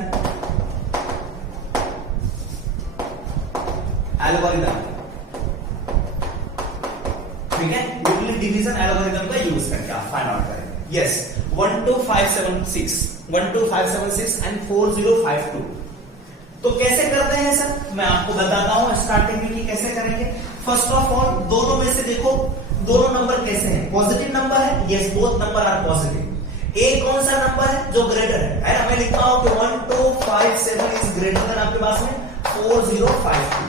algorithm, ठीक है, यूक्लिड डिवीजन एल्गोरिथम का यूज करके आप फाइंड आउट करेंगे। Yes, 12576 and 4052। तो कैसे करते हैं सर, मैं आपको बताता हूं स्टार्टिंग में कि कैसे करेंगे। फर्स्ट ऑफ ऑल, दोनों में से देखो दोनों नंबर कैसे हैं, पॉजिटिव नंबर है, yes, both number are positive. A कौन सा नंबर है, जो ग्रेटर है ना, मैं लिखता हूं कि 1257 इज ग्रेटर देन आपके पास में 4052।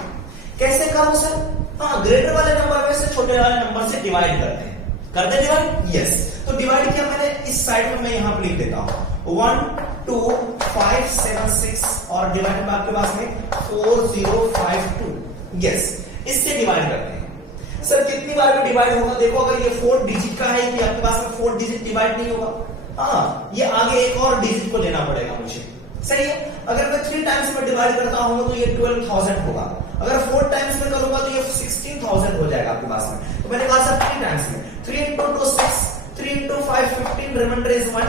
कैसे करो सर, हाँ, ग्रेटर वाले नंबर में से छोटे वाले नंबर से डिवाइड करते हैं, डिवाइड, यस। तो डिवाइड किया मैंने, इस साइड में मैं यहां पे लिख देता हूं 12576 और डिवाइड में आपके पास में 4052, यस, इससे डिवाइड करते हैं। सर कितनी बार में डिवाइड होगा, देखो अगर ये 4 डिजिट का है कि आपके पास में 4 डिजिट डिवाइड नहीं होगा, हाँ, ये आगे एक और डिजिट को लेना पड़ेगा मुझे, सही है। अगर मैं 3 टाइम्स में डिवाइड करता हूं तो ये 12000 होगा, अगर 4 टाइम्स में करूंगा तो ये 16000 हो जाएगा आपके पास में। तो मैंने कहा सर 3 टाइम्स में, 3 into 2 6, 3 into 5 15, remainder is 1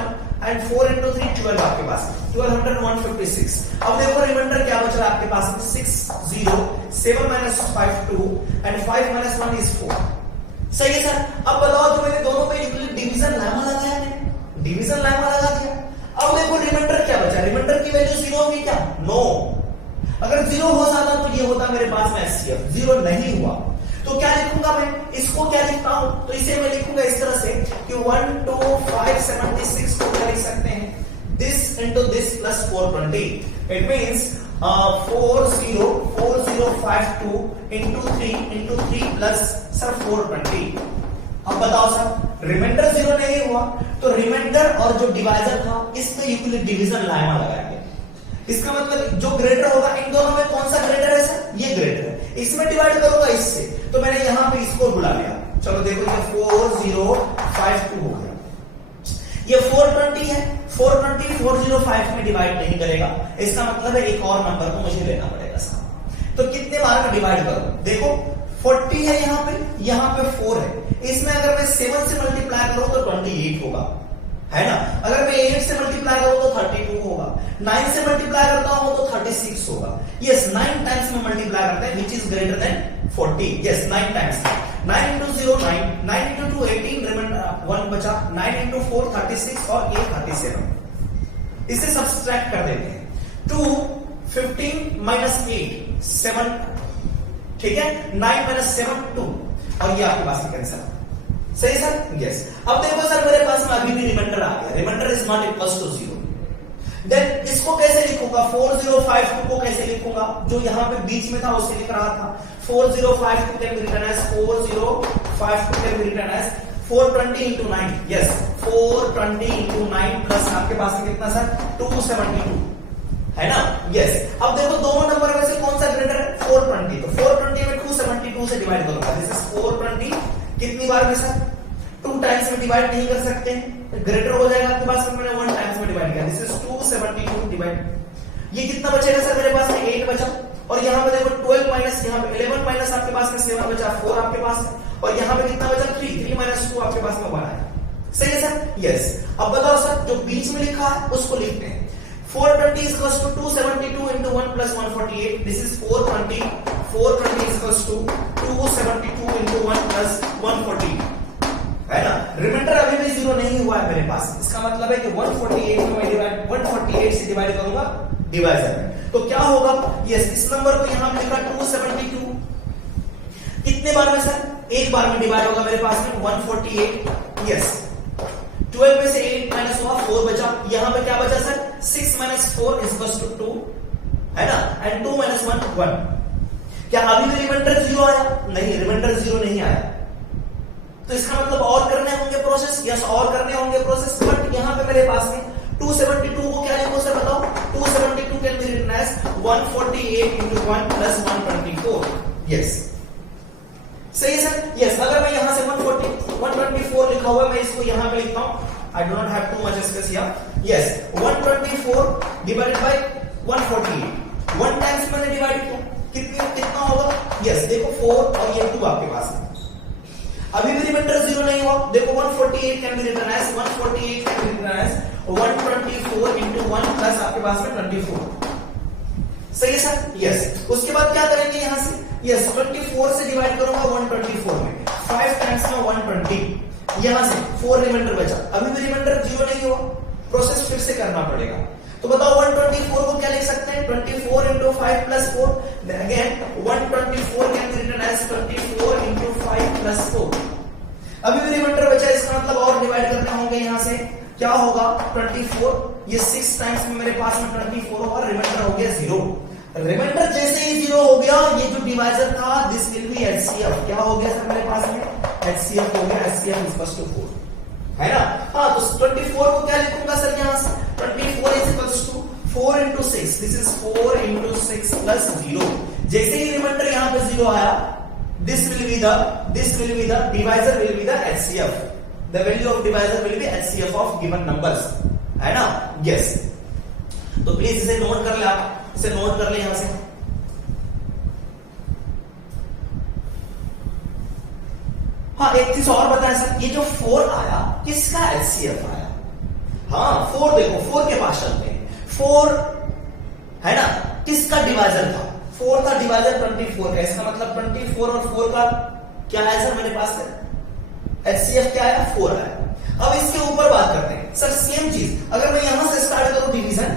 and 4 into 3 12 आपके पास 1200 156। अब देखो रिमाइंडर क्या बच रहा है आपके पास में 6 0 7 minus 5 2 and 5 minus 1 is 4। सही है सर। अब बताओ जो मैंने दोनों पे डिवीजन लेमा लगाया है, डिवीजन लेमा लगा दिया। अब देखो रिमाइंडर क्या बचा, रिमाइंडर की वैल्यू 0 होगी क्या? नो। अगर 0 हो जाता तो ये होता मेरे पास में HCF, 0 नहीं हुआ तो क्या लिखूंगा मैं, इसको क्या लिखता हूं, तो इसे मैं लिखूंगा इस तरह से कि 1 2 5 76 को क्या लिख सकते हैं, this into this plus 420। It means 404052 into 3 plus sir 420। अब बताओ सर रिमाइंडर 0 नहीं हुआ तो रिमाइंडर और जो डिवाइजर था इसमें यूक्लिड डिवीजन लाइमा लगाएंगे। इसका मतलब जो ग्रेटर होगा इन दोनों में कौन सा ग्रेटर है सर, ये ग्रेटर है, इसमें डिवाइड करूंगा इससे, तो मैंने यहां पे इसको बुला लिया। चलो देखो ये 4052 हो गया, ये 420 है, 420 405 में डिवाइड नहीं करेगा, इसका मतलब है एक और नंबर को मुझे लेना पड़ेगा साहब। तो कितने बार में डिवाइड करूं, देखो 40 है यहां पे 4 है, इसमें अगर मैं 7 से मल्टीप्लाई करूं तो 28 होगा, है ना। अगर मैं 8 से मल्टीप्लाई करूं तो 32 होगा, 9 से मल्टीप्लाई करता हूं तो 36 होगा। यस 9 टाइम्स में मल्टीप्लाई करते हैं which is greater than 40। Yes 9 times, 9 into 0 9, 9 into 2 18, remainder 1 बचा, 9 into 4 36 और ये 37। इसे सब्सट्रैक्ट कर देते हैं। 2 15 minus 8 7, ठीक है, 9 minus 7 2 और ये आपके पास कैंसर। सही सर, यस। अब देखो सर मेरे पास में अभी भी रिमाइंडर आ गया, remainder is not equals to 0। Then इसको कैसे लिखूंगा, 4052 को कैसे लिखूंगा, जो यहां पे बीच में था उसे लिख रहा था। 4052 can be written as 4052 can be written as 420 into 9। Yes 420 into 9 plus आपके पास में कितना सर 272, है ना। यस अब देखो दोनों नंबर में से कौन सा ग्रेटर है, 420, तो 420 में 272 से डिवाइड करूंगा, दिस इज 420 कितनी बार में सर 2 टाइम्स में डिवाइड नहीं कर सकते हैं, ग्रेटर हो जाएगा आपके पास में, मैंने 1 टाइम्स में डिवाइड किया, दिस इज 272 डिवाइड। ये कितना बचेगा सर मेरे पास में 8 बचा, और यहां पे देखो 12 माइनस, यहां पे 11 माइनस आपके पास में 7 बचा, 4 आपके पास है, और यहां पे कितना बचा 3 माइनस 2 आपके पास में 1 आया। सही है सर, यस। अब बताओ सर जो बीच में लिखा है उसको लिखते हैं। 420 is equals to 272 into 1 plus 148, this is 420 is equals to 272 into 1 plus 148, है ना। रिमाइंडर अभी भी 0 नहीं हुआ है मेरे पास, इसका मतलब है कि 148 में मैं 148 से डिवाइड करूंगा डिवाइजर में, तो क्या होगा, यस इस नंबर को यहां पे लिखा 272 कितने बार में सर, एक बार में डिवाइड होगा मेरे पास में 148। यस 12 में से 8 माइनस हुआ 4 बचा, यहां पे क्या बचा sir 6 minus 4 is equal to 2, है ना, एंड 2 माइनस 1 1। क्या अभी भी रिमाइंडर 0 आया, नहीं रिमाइंडर 0 नहीं आया, तो इसका मतलब और करने होंगे प्रोसेस, यस और करने होंगे प्रोसेस, बट यहां पे मेरे पास में 272 को क्या लिखो सर बताओ, 272 can be written as 148 into 1 plus 124। Yes सही है सर, यस। अगर मैं यहां से 124 लिखा हुआ है, मैं इसको यहां पे लिखता हूं, I do not have too much space here. Yes 124 divided by 148, 1 times मैंने डिवाइड किया, कितना होगा, यस देखो 4 और ये 2 आपके पास है, अभी भी रिमाइंडर 0 नहीं हुआ, देखो 148 can be written as 124 into 1 plus आपके पास में 24। सही है सर, यस। उसके बाद क्या करेंगे यहां से, यस 24 से डिवाइड करूंगा 124 में, 5 टाइम्स में 120, यहां से 4 रिमाइंडर बचा, अभी भी रिमाइंडर 0 नहीं हुआ, प्रोसेस फिर से करना पड़ेगा। तो बताओ 124 को क्या लिख सकते हैं, 24 into 5 plus 4, again 124 can be written as 24 into 5 plus 4। अभी भी रिमाइंडर बचा, इसका मतलब और डिवाइड करने होंगे यहां से, क्या होगा 24, ये 6 टाइम्स में मेरे पास में 24 होगा, रिमाइंडर हो गया 0। रिमाइंडर जैसे ही 0 हो गया, ये जो डिवाइजर था दिस विल बी HCF, क्या हो गया सर मेरे पास में HCF हो गया, HCF इज इक्वल टू 4, है ना। हाँ तो 24 को क्या लिखूंगा सर यहां से, 24 is equal to 4 into 6, this is 4 into 6 plus 0। जैसे ही रिमाइंडर यहां पे 0 आया, this will be the divisor will be the HCF, the value of divisor will be HCF of given numbers, है ना। yes तो प्लीज इसे नोट कर ले, आप इसे नोट कर ले यहां से। हाँ एक चीज और बताएं सर, ये जो 4 आया किसका एचसीएफ आया? हाँ 4 देखो, 4 के पास चलते हैं। 4 है ना, किसका डिवाइजर था? 4 का डिवाइजर 24 का, इसका मतलब 24 और 4 का क्या है सर मेरे पास है? एचसीएफ क्या आया? 4 आया। अब इसके ऊपर बात करते हैं सर, सेम चीज अगर मैं यहां से स्टार्ट करूं डिवीजन,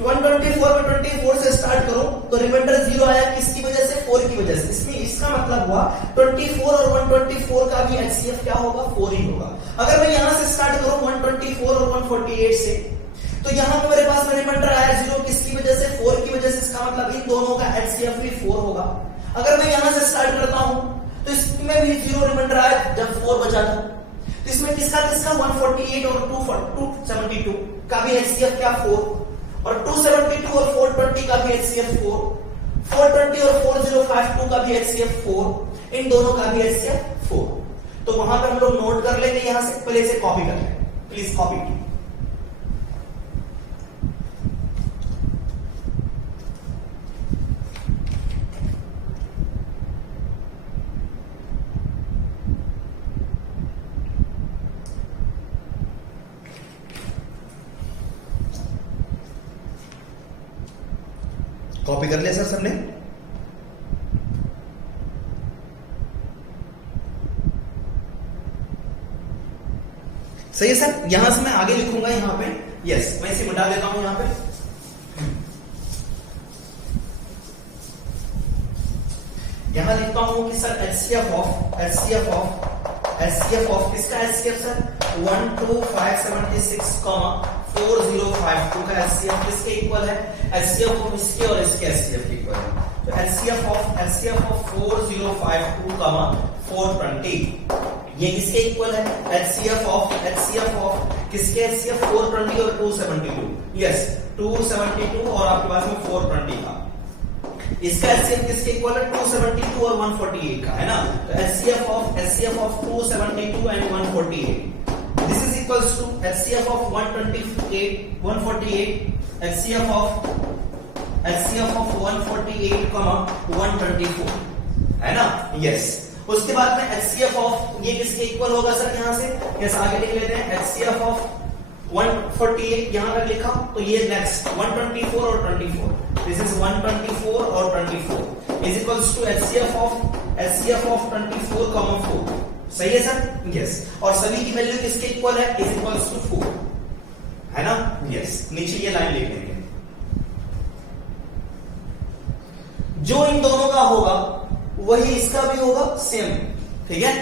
124 में 24 से स्टार्ट करूं तो रिमाइंडर 0 आया, किसकी वजह से? 4 की वजह से। इसमें इसका मतलब हुआ 24 और 124 का भी एचसीएफ क्या होगा? 4 ही होगा। अगर मैं यहां से स्टार्ट करूं 124 और 148 से, तो यहां पे मेरे पास में रिमाइंडर आया 0, किसकी वजह से? 4 की वजह से। इसका मतलब इन दोनों का एचसीएफ भी 4 होगा। अगर मैं यहां से स्टार्ट करता हूं तो इसमें भी 0 रिमाइंडर आया जब 4 बचा था, तो इसमें किसका किसका 148 और 272 का भी एचसीएफ क्या? 4, और 272 और 420 का भी एचसीएफ 4, 420 और 4052 का भी एचसीएफ 4, इन दोनों का भी एचसीएफ 4। तो वहां पर हम लोग नोट कर लेंगे, यहां से पहले इसे कॉपी कर लें, प्लीज कॉपी। कॉपी कर लिया सर सबने? सही है सर। यहां से मैं आगे लिखूंगा यहां पे, यस मैं इसे मिटा देता हूं यहां पे। यहां लिखता हूं कि सर एचसीएफ ऑफ किसका एचसीएफ सर? 12576, 4052 का एचसीएफ किसके इक्वल है? एचसीएफ ऑफ इसके और इसके एचसीएफ के इक्वल है। तो एचसीएफ ऑफ 4052, 420 ये किसके इक्वल है? एचसीएफ ऑफ किसके? एचसीएफ 420 और 272, यस 272 और आपके पास में 420 का। इसका एचसीएफ किसके इक्वल है? 272 और 148 का, है ना। तो HCF of 272 and 148, this is equals to HCF of 148, HCF of 148, 124, है ना, यस। उसके बाद में HCF ऑफ ये किसके इक्वल होगा सर? यहां से यस आगे लिख लेते हैं। HCF ऑफ 148 यहां पर लिखा, तो ये नेक्स्ट 124 और 24, दिस इज 124 और 24 is equals to HCF of 24, 4, सही है सर, यस। और सभी की वैल्यू किसके इक्वल है? इज इक्वल्स टू 4, है ना, यस। नीचे ये लाइन लिख देंगे, जो इन दोनों का होगा वही इसका भी होगा सेम, ठीक है।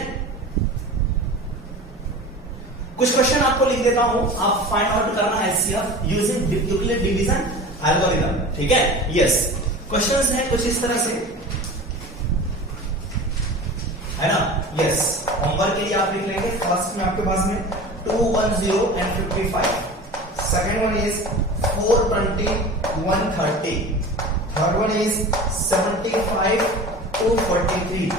कुछ क्वेश्चन आपको लिख देता हूं, आप फाइंड आउट करना है HCF using Euclid division algorithm, ठीक है, यस। क्वेश्चंस हैं कुछ इस तरह से, है ना, यस। होमवर्क के लिए आप लिख लेंगे। फर्स्ट में आपके पास में 210 and 55, second one is 420, 130, third one is 75, 243,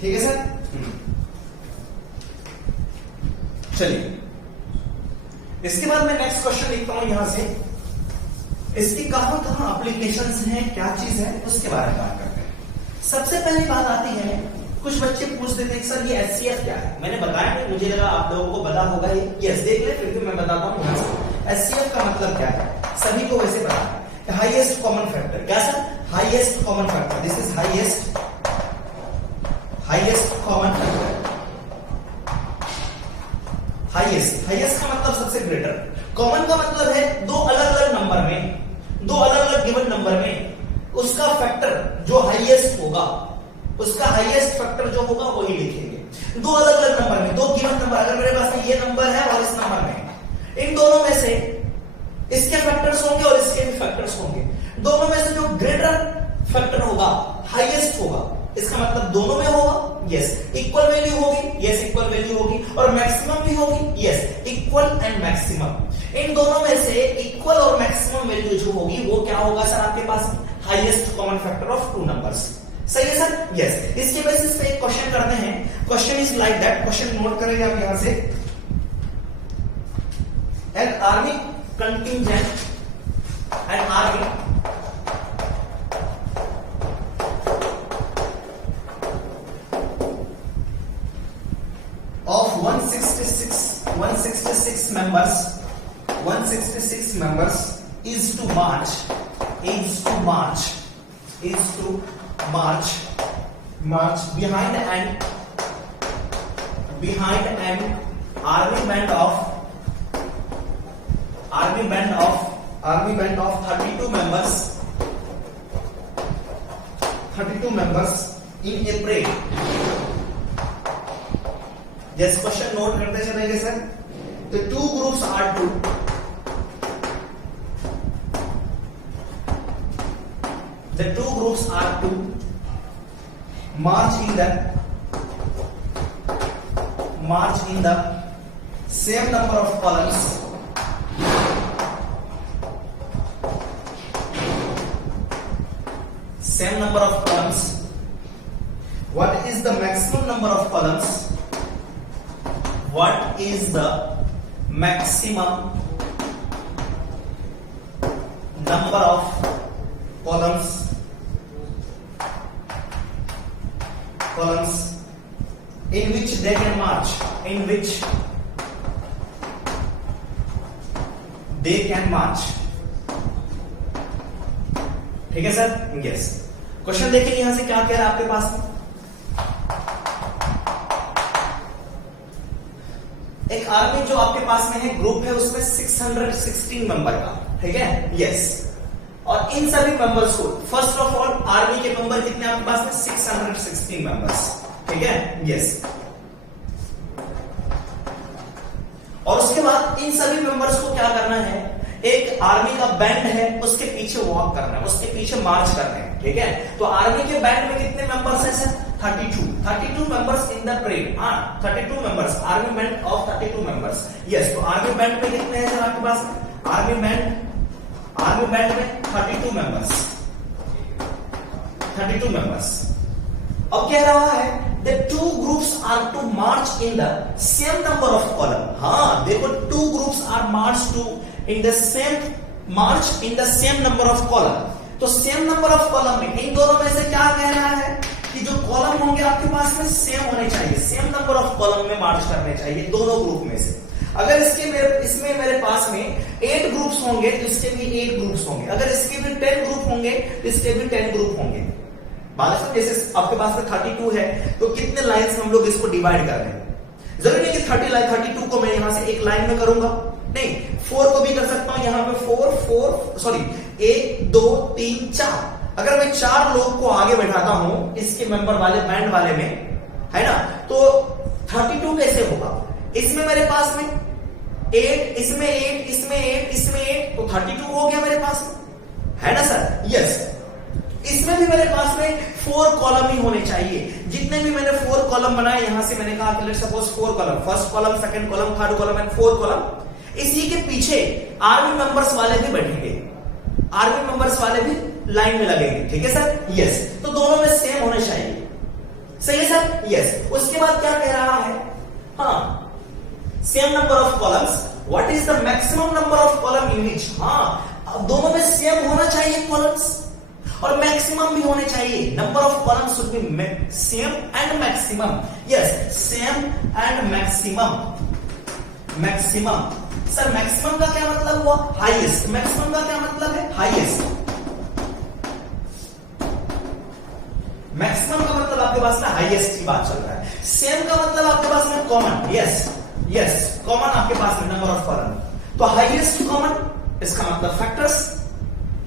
ठीक है सर। चलिए इसके बाद मैं नेक्स्ट क्वेश्चन लिखता हूं यहां से। इसकी कहां कहां एप्लीकेशंस हैं, क्या चीज है, उसके बारे में बात करते हैं। सबसे पहली बात आती है, कुछ बच्चे पूछ देते हैं सर ये एचसीएफ क्या है। मैंने बताया नहीं, मुझे लगा आप लोगों को पता होगा ये, यस देख ले, फिर भी मैं बताता हूं यहां से। एचसीएफ का मतलब क्या है, सभी को वैसे पता है। हाईएस्ट कॉमन फैक्टर, क्या sir? Highest common factor, this is highest common factor. Highest का मतलब सबसे ग्रेटर, कॉमन का मतलब है दो अलग अलग नंबर में, दो अलग अलग गिवन नंबर में उसका फैक्टर जो हाईएस्ट होगा, उसका हाईएस्ट फैक्टर जो होगा वही लिखेंगे। दो अलग अलग नंबर में, दो गिवन नंबर, अगर मेरे पास ये नंबर है और इस नंबर में, इन दोनों में से इसके फैक्टर्स होंगे और इसके भी फैक्टर्स होंगे। दोनों में से जो ग्रेटर फैक्टर होगा, हाईएस्ट होगा, इसका मतलब दोनों में होगा, यस। इक्वल वैल्यू होगी, यस इक्वल वैल्यू होगी। और मैक्सिमम भी होगी, यस इक्वल एंड मैक्सिमम। इन दोनों में से इक्वल और मैक्सिमम वैल्यू जो होगी वो क्या होगा सर आपके पास? Highest common factor of two numbers. सही है सर, यस। इसके बेसिस पे एक क्वेश्चन करते हैं। Question is like that, question note करेंगे आप यहां से। An army contingent, an army of 166 members is to march behind an army band of 32 members in a parade। जैसे क्वेश्चन नोट करते चलेंगे सर। तो two groups are to march in the same number of columns what is the maximum number of columns? What is the maximum number of columns in which they can march? ठीक है sir, yes. Question देखिए यहां से क्या कह रहा है आपके पास। एक आर्मी जो आपके पास में है, ग्रुप है उसमें 616 मेंबर का, ठीक है, यस। और इन सभी मेंबर्स को, फर्स्ट ऑफ ऑल आर्मी के मेंबर कितने आपके पास में? 616 मेंबर्स, ठीक है, यस। और उसके बाद इन सभी मेंबर्स को क्या करना है? एक आर्मी का बैंड है, उसके पीछे वॉक करना है, उसके पीछे मार्च करना है, ठीक है। तो आर्मी के बैंड में कितने मेंबर्स हैं sir? 32 members in the parade। 32 members, army band of 32 members, yes. तो आर्मी बैंड में कितने हैं सर आपके पास? आर्मी बैंड में 32 members। अब कह रहा है the two groups are to march in the same number of column। हाँ देखो, two groups are march in the same number of column। तो सेम नंबर ऑफ कॉलम में इन दोनों में से क्या कह रहा है कि जो कॉलम होंगे आपके पास में सेम होने चाहिए, सेम नंबर ऑफ कॉलम में मार्च करने चाहिए दोनों ग्रुप में से। अगर इसमें मेरे पास में 8 ग्रुप्स होंगे तो इसके भी 8 ग्रुप्स होंगे। अगर इसके भी 10 ग्रुप होंगे तो इसके भी 10 ग्रुप होंगे। जैसे आपके पास में 32 है तो कितने लाइन्स हम लोग इसको डिवाइड कर रहे हैं? जरूरी नहीं कि 32 को मैं यहां से एक लाइन में करूंगा, नहीं, 4 को भी कर सकता हूं। यहां पे 1 2 3 4। अगर मैं 4 लोग को आगे बैठाता हूं इसके मेंबर वाले बैंड वाले में, है ना, तो 32 कैसे होगा? इसमें मेरे पास में 8, इसमें 8, इसमें 8, इसमें 8, तो 32 हो गया मेरे पास में, है ना सर, यस। इसमें भी मेरे पास में 4 कॉलम ही होने चाहिए। जितने भी मैंने 4 कॉलम बनाए, यहां से मैंने कहा कि let's suppose 4 column, first column, second column, third column and 4th column. इसी के पीछे आर्मी मेंबर्स वाले भी बैठेंगे, आर्मी मेंबर्स वाले भी लाइन में लगेंगे, ठीक है सर, यस। तो दोनों में सेम होने चाहिए, सही है सर, यस। उसके बाद क्या कह रहा है? हाँ, same number of columns, what is the maximum number of column in which? हाँ, दोनों में सेम होना चाहिए कॉलम्स, और मैक्सिमम भी होने चाहिए। Number of columns should be same and maximum, yes, same and maximum. Sir maximum का क्या मतलब हुआ? हाईएस्ट। मैक्सिमम का क्या मतलब है? हाईएस्ट। मैक्सिमम का मतलब आपके पास में हाईएस्ट की बात चल रहा है। सेम का मतलब आपके पास में कॉमन, यस, कॉमन आपके पास में नंबर ऑफ कॉलम। तो हाईएस्ट कॉमन, इसका मतलब फैक्टर्स,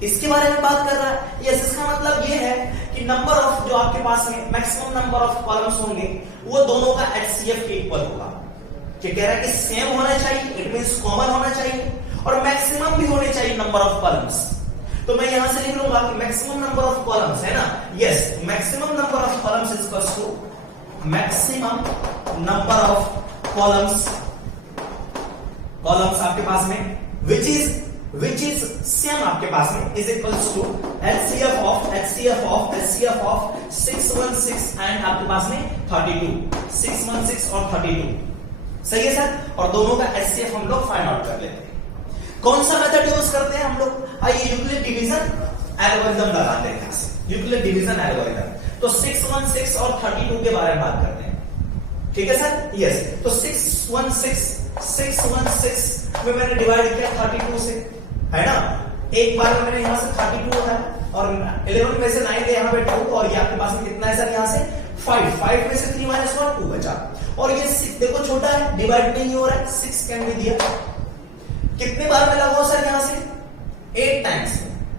इसके बारे में बात कर रहा है, यस। इसका मतलब ये है कि नंबर ऑफ जो आपके पास में मैक्सिमम नंबर ऑफ कॉलम्स होंगे वो दोनों का HCF के इक्वल होगा। क्या कह रहा है कि सेम होना चाहिए, इट मींस कॉमन होना चाहिए, और मैक्सिमम भी होने चाहिए नंबर ऑफ कॉलम्स। तो मैं यहां से लिख लूंगा कि मैक्सिमम नंबर ऑफ कॉलम्स है ना, yes, maximum number of columns is equals to maximum number of columns आपके पास में which is same आपके पास में is equals to HCF of 616 and आपके पास में 32, 616 और 32, सही है सर। और दोनों का HCF हम लोग फाइंड आउट कर लेते हैं। कौन सा मेथड यूज करते हैं हम लोग? आइए यूक्लिड डिवीजन एल्गोरिथम लगाते हैं यहां से, यूक्लिड डिवीजन एल्गोरिथम। तो 616 और 32 के बारे में बात करते हैं, ठीक है सर, यस। तो 616 में मैंने डिवाइड किया 32 से, है ना, एक बार में मैंने यहां से 32 उठाया और 11 में से 9 यहां पे 2 और ये आपके पास में कितना है सर, यहां से 5 में से 3 माइनस 1 2 बचा। और ये 6 देखो छोटा है, डिवाइड नहीं हो रहा है, 6 कैन बी दिया। कितने बार में लगाओ सर, यहां से 8 टाइम्स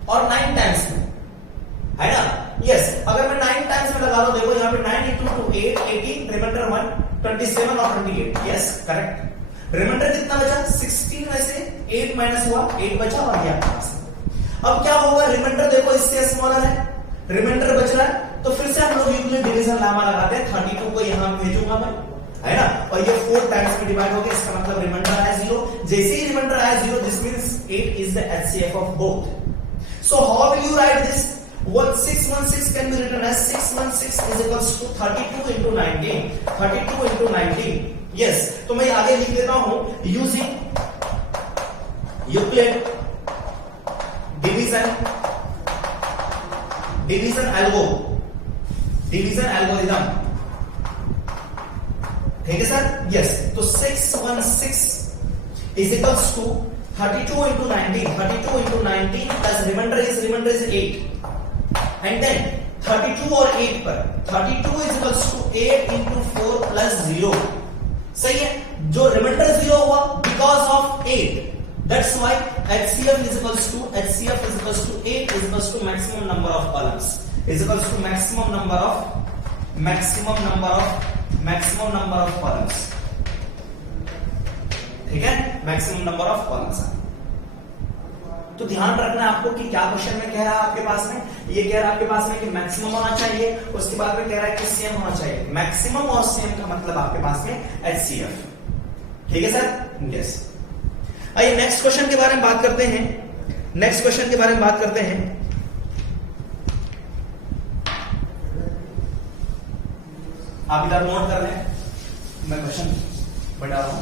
और 9 टाइम्स में, है ना, यस। अगर मैं 9 टाइम्स में लगा दो, देखो यहां पे 9 into 2 8 18 रिमाइंडर 1 27 और 28, यस करेक्ट। रिमाइंडर कितना बचा? 16 में से 8 माइनस हुआ 8 बचा और ये आपके पास। अब क्या होगा, रिमाइंडर देखो इससे स्मॉलर है, रिमाइंडर बच रहा है, तो फिर से हम लोग यूक्लिड डिवीजन लेमा लगाते हैं। 32 को यहां भेजूंगा मैं, है ना, और ये 4 टाइम्स में डिवाइड हो गया, इसका मतलब रिमाइंडर आया 0। जैसे ही रिमाइंडर आया 0, this means 8 is the HCF of both. So how will you right this? What 616 can be written as 616 is equals to 32 into 19, 32 into 19, yes। तो मैं आगे लिख देता हूं, using Euclid division algorithm, ठीक है सर, यस। तो 616 is equals to 32 into 19, 32 into 19 plus remainder is 8, and then 32 और 8 पर 32 is equals to 8 into 4 plus 0, सही है। जो रिमाइंडर 0 हुआ because of 8, that's why HCF is equals to 8 is equals to maximum number of columns is equals to maximum number of columns, ठीक है, maximum number of columns। तो ध्यान रखना है आपको कि क्या क्वेश्चन में कह रहा है आपके पास में, ये कह रहा है आपके पास में कि मैक्सिमम होना चाहिए, उसके बाद में कह रहा है कि सेम होना चाहिए। मैक्सिमम और सेम का मतलब आपके पास में HCF, ठीक है सर, यस। आइए नेक्स्ट क्वेश्चन के बारे में बात करते हैं। आप इधर नोट कर लें, मैं क्वेश्चन बता रहा हूं।